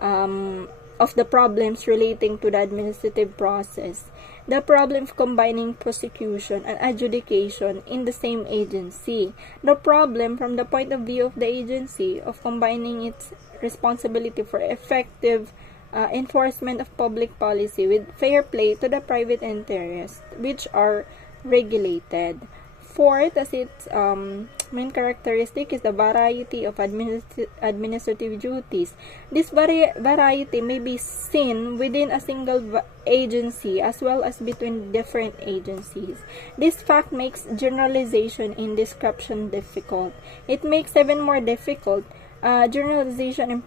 of the problems relating to the administrative process, the problem of combining prosecution and adjudication in the same agency. The problem from the point of view of the agency of combining its responsibility for effective enforcement of public policy with fair play to the private interests which are regulated. Fourth, as its main characteristic is the variety of administrative duties. This variety may be seen within a single agency as well as between different agencies. This fact makes generalization in description difficult. It makes even more difficult generalization in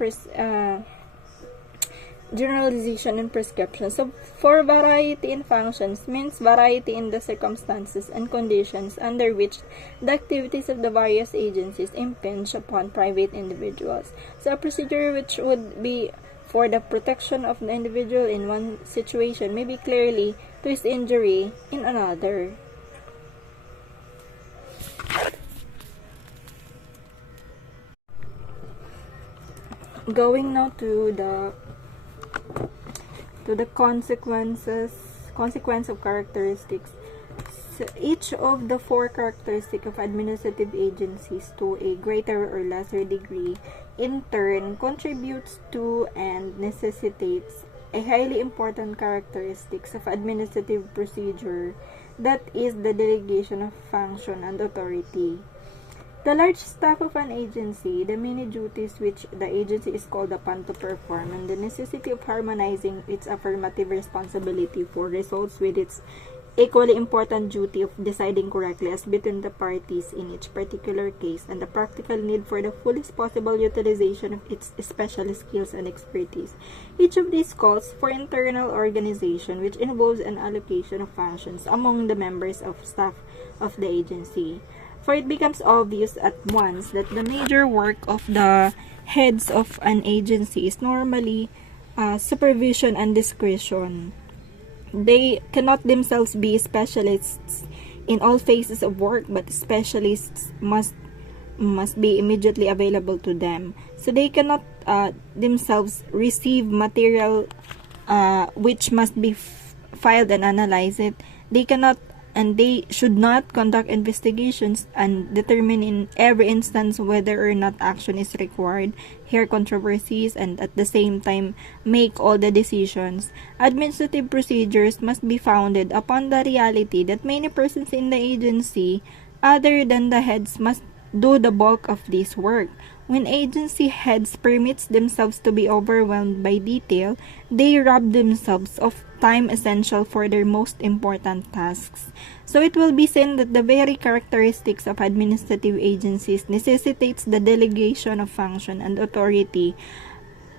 prescription. So, for variety in functions means variety in the circumstances and conditions under which the activities of the various agencies impinge upon private individuals. So, a procedure which would be for the protection of the individual in one situation may be clearly to his injury in another. Going now to the consequence of characteristics. So each of the four characteristics of administrative agencies, to a greater or lesser degree, in turn contributes to and necessitates a highly important characteristics of administrative procedure, that is the delegation of function and authority. The large staff of an agency, the many duties which the agency is called upon to perform, and the necessity of harmonizing its affirmative responsibility for results with its equally important duty of deciding correctly as between the parties in each particular case, and the practical need for the fullest possible utilization of its special skills and expertise. Each of these calls for internal organization, which involves an allocation of functions among the members of staff of the agency. For it becomes obvious at once that the major work of the heads of an agency is normally supervision and discretion. They cannot themselves be specialists in all phases of work, but specialists must be immediately available to them. So they cannot themselves receive material which must be filed and analyze it. They cannot and they should not conduct investigations and determine in every instance whether or not action is required, hear controversies, and at the same time make all the decisions. Administrative procedures must be founded upon the reality that many persons in the agency, other than the heads, must do the bulk of this work. When agency heads permits themselves to be overwhelmed by detail, they rob themselves of time essential for their most important tasks. So it will be seen that the very characteristics of administrative agencies necessitates the delegation of function and authority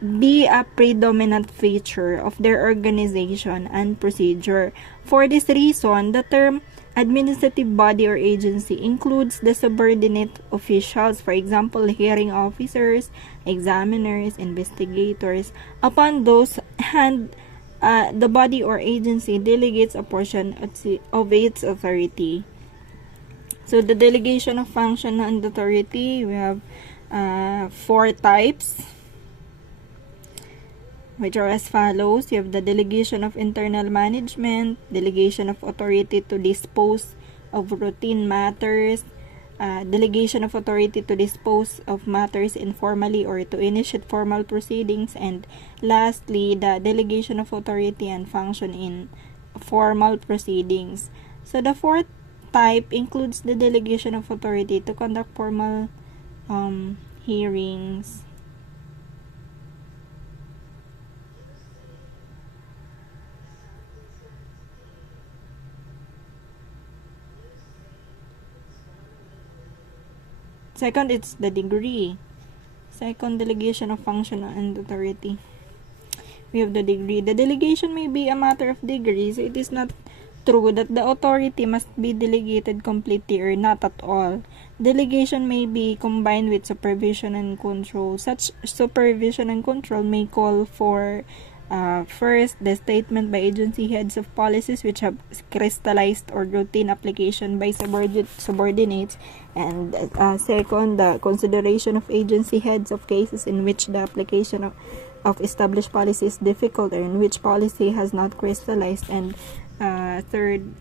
be a predominant feature of their organization and procedure. For this reason, the term administrative body or agency includes the subordinate officials, for example, hearing officers, examiners, investigators. Upon those hand, the body or agency delegates a portion of its authority. So the delegation of function and authority, we have 4 types, which are as follows. You have the delegation of internal management, delegation of authority to dispose of routine matters, delegation of authority to dispose of matters informally or to initiate formal proceedings, and lastly, the delegation of authority and function in formal proceedings. So the 4th type includes the delegation of authority to conduct formal hearings. Second, it's the degree. Second, delegation of function and authority. We have the degree. The delegation may be a matter of degree, so it is not true that the authority must be delegated completely or not at all. Delegation may be combined with supervision and control. Such supervision and control may call for first, the statement by agency heads of policies which have crystallized or routine application by subordinates, and second, the consideration of agency heads of cases in which the application of established policy is difficult or in which policy has not crystallized, and third,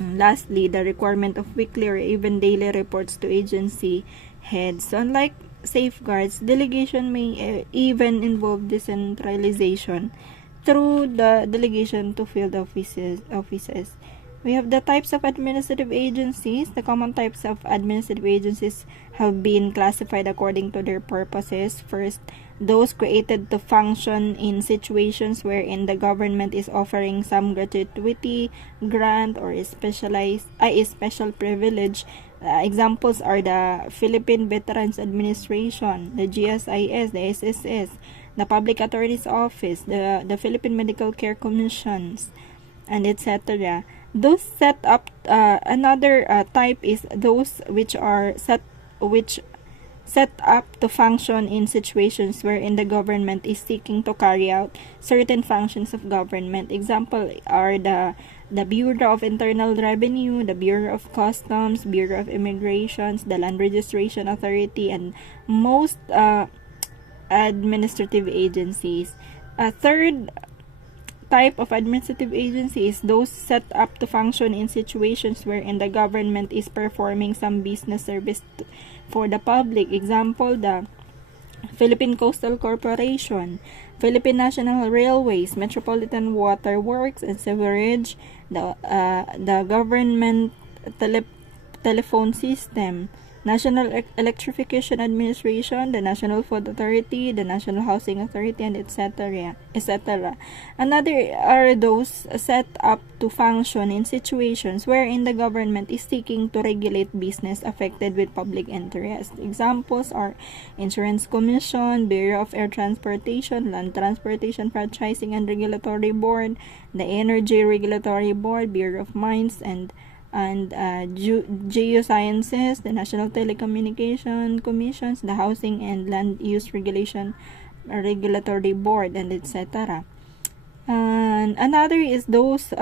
lastly, the requirement of weekly or even daily reports to agency heads. So unlike safeguards, delegation may even involve decentralization through the delegation to field offices. We have the types of administrative agencies. The common types of administrative agencies have been classified according to their purposes. First, those created to function in situations wherein the government is offering some gratuity, grant, or a special privilege. Examples are the Philippine Veterans Administration, the GSIS, the SSS, the Public Attorney's Office, the Philippine Medical Care Commissions, and etc. Those set up, another type is those which set up to function in situations wherein the government is seeking to carry out certain functions of government. Example are the Bureau of Internal Revenue, the Bureau of Customs, Bureau of Immigrations, the Land Registration Authority, and most administrative agencies. A third type of administrative agency is those set up to function in situations wherein the government is performing some business service for the public. Example, the Philippine Coastal Corporation, Philippine National Railways, Metropolitan Water Works and Sewerage, the government telephone system, National Electrification Administration, the National Food Authority, the National Housing Authority, and etc. etc. Another are those set up to function in situations wherein the government is seeking to regulate business affected with public interest. Examples are Insurance Commission, Bureau of Air Transportation, Land Transportation Franchising and Regulatory Board, the Energy Regulatory Board, Bureau of Mines and Geosciences, the National Telecommunication Commissions, the Housing and Land Use Regulatory Board, and etc. And another is those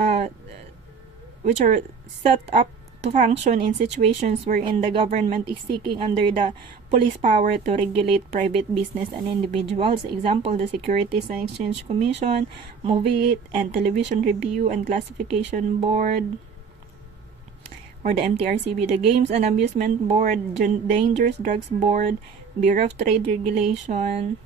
which are set up to function in situations wherein the government is seeking under the police power to regulate private business and individuals. Example, the Securities and Exchange Commission, Movie and Television Review and Classification Board, or the MTRCB, the Games and Amusement Board, Dangerous Drugs Board, Bureau of Trade Regulation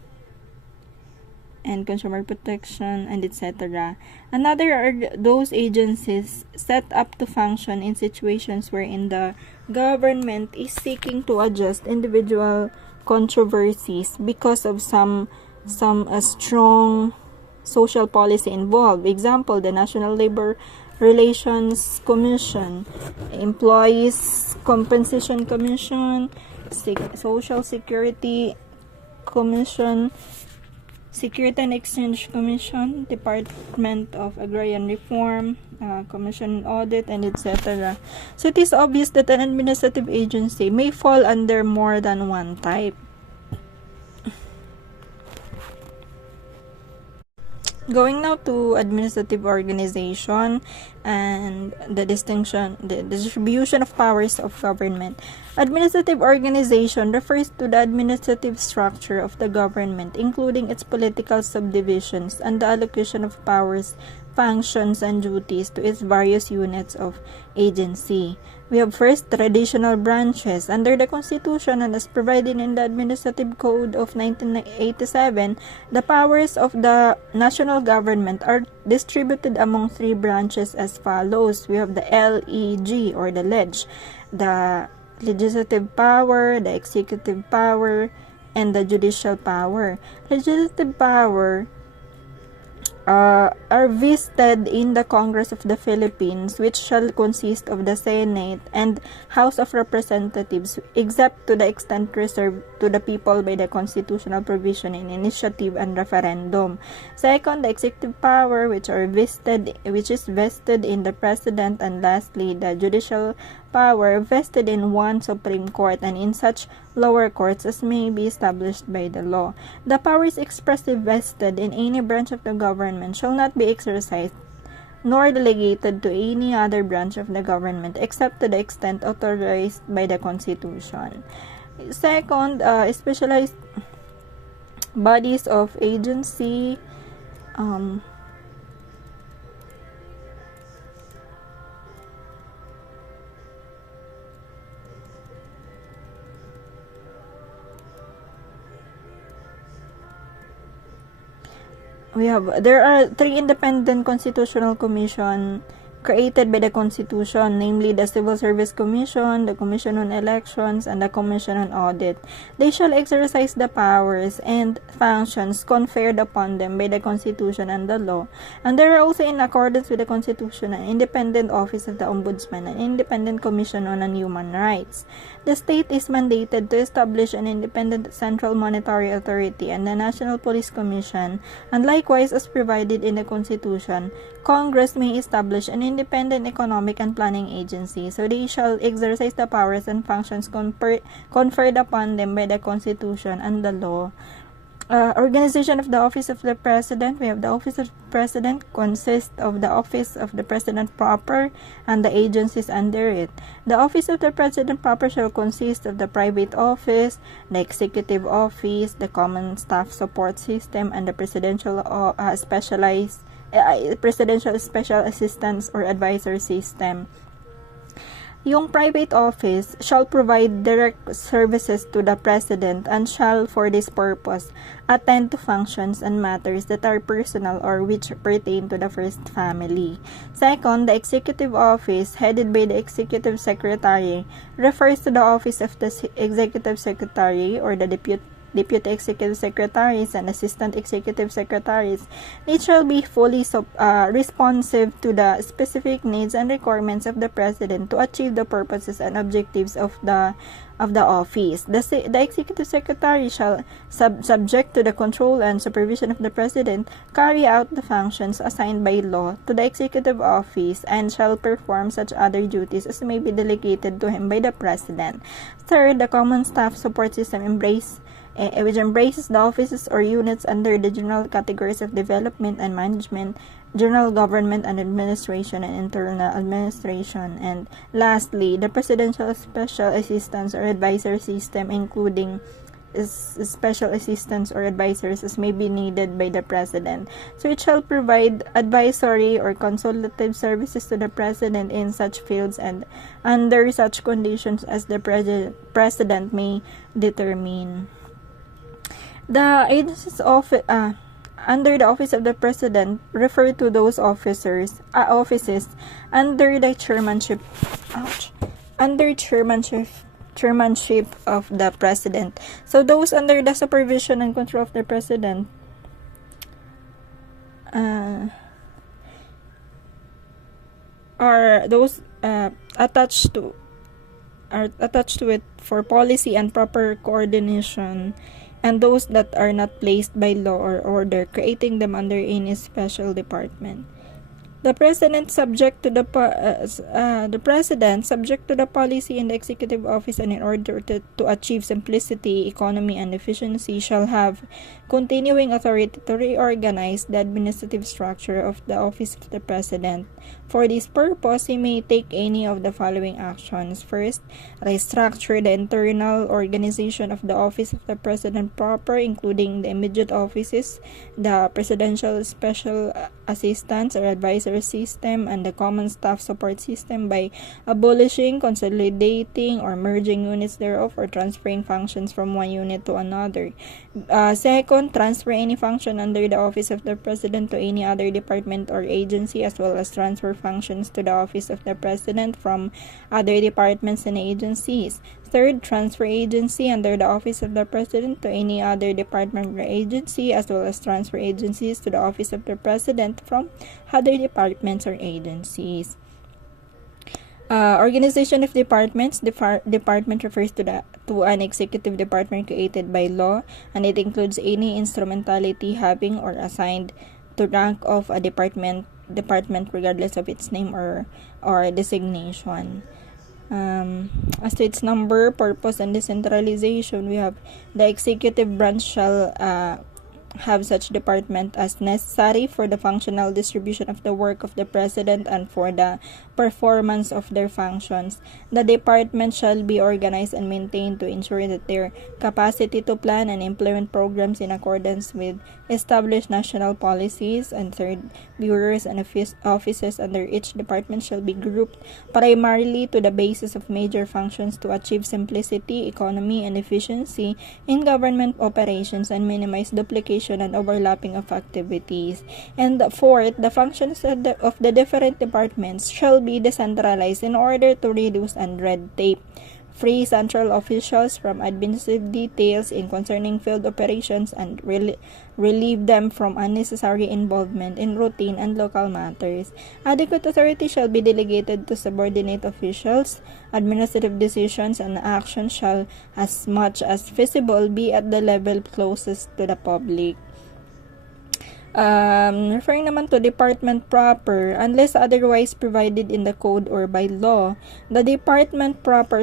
and Consumer Protection, and etc. Another are those agencies set up to function in situations wherein the government is seeking to adjust individual controversies because of some strong social policy involved. Example, the National Labor Relations Commission, Employees Compensation Commission, Social Security Commission, Security and Exchange Commission, Department of Agrarian Reform, Commission on Audit, and etc. So it is obvious that an administrative agency may fall under more than one type. Going now to administrative organization and the distribution of powers of government. Administrative organization refers to the administrative structure of the government, including its political subdivisions and the allocation of powers, functions, and duties to its various units of agency. We have first traditional branches. Under the Constitution and as provided in the Administrative Code of 1987, the powers of the national government are distributed among three branches as follows. We have the LEG or the LEG, the legislative power, the executive power, and the judicial power. Legislative power are vested in the Congress of the Philippines, which shall consist of the Senate and House of Representatives, except to the extent reserved to the people by the constitutional provision in initiative and referendum. Second, the executive power, which is vested in the President, and lastly, the judicial power vested in one Supreme Court and in such lower courts as may be established by the law. The powers expressly vested in any branch of the government shall not be exercised nor delegated to any other branch of the government except to the extent authorized by the Constitution. Second, specialized bodies of agency, there are three independent constitutional commission created by the Constitution, namely the Civil Service Commission, the Commission on Elections, and the Commission on Audit. They shall exercise the powers and functions conferred upon them by the Constitution and the law. And there are also, in accordance with the Constitution, an independent office of the Ombudsman, an independent commission on human rights. The state is mandated to establish an independent central monetary authority and the National Police Commission, and likewise as provided in the Constitution, Congress may establish an independent economic and planning agency, so they shall exercise the powers and functions conferred upon them by the Constitution and the law. Organization of the Office of the President. We have the Office of the President consists of the Office of the President proper and the agencies under it. The Office of the President proper shall consist of the private office, the executive office, the common staff support system, and the presidential presidential special assistance or advisor system. Yung private office shall provide direct services to the President and shall, for this purpose, attend to functions and matters that are personal or which pertain to the first family. Second, the executive office, headed by the executive secretary, refers to the office of the executive secretary or the deputy executive secretaries and assistant executive secretaries. They shall be fully responsive to the specific needs and requirements of the President to achieve the purposes and objectives of the office. The executive secretary shall, subject to the control and supervision of the President, carry out the functions assigned by law to the executive office and shall perform such other duties as may be delegated to him by the President. Third, the common staff support system which embraces the offices or units under the general categories of development and management, general government and administration, and internal administration. And lastly, the presidential special assistance or advisor system, including special assistants or advisors as may be needed by the President. So it shall provide advisory or consultative services to the President in such fields and under such conditions as the President may determine. The agencies under the Office of the President refer to those offices under the chairmanship of the President. So those under the supervision and control of the President are those attached to it for policy and proper coordination, and those that are not placed by law or order, creating them under any special department. The President subject to the policy in the executive office, and in order to achieve simplicity, economy, and efficiency, shall have continuing authority to reorganize the administrative structure of the office of the President. For this purpose, he may take any of the following actions. First, restructure the internal organization of the office of the President proper, including the immediate offices, the presidential special assistants or advisor system, and the common staff support system by abolishing, consolidating, or merging units thereof, or transferring functions from one unit to another. Second, transfer any function under the office of the President to any other department or agency, as well as transfer functions to the office of the President from other departments and agencies. Third, transfer agency under the office of the President to any other department or agency, as well as transfer agencies to the office of the President from other departments or agencies. Organization of departments. Department refers to an executive department created by law, and it includes any instrumentality having or assigned to rank of a department regardless of its name or designation. As to its number, purpose, and decentralization, we have the executive branch shall have such department as necessary for the functional distribution of the work of the President and for the performance of their functions. The department shall be organized and maintained to ensure that their capacity to plan and implement programs in accordance with established national policies. And third, bureaus and offices under each department shall be grouped primarily to the basis of major functions to achieve simplicity, economy, and efficiency in government operations and minimize duplication and overlapping of activities. And fourth, the functions of the different departments shall be decentralized in order to reduce red tape, free central officials from administrative details in concerning field operations, and relieve them from unnecessary involvement in routine and local matters. Adequate authority shall be delegated to subordinate officials. Administrative decisions and actions shall, as much as feasible, be at the level closest to the public. Referring naman to department proper, unless otherwise provided in the code or by law, the department proper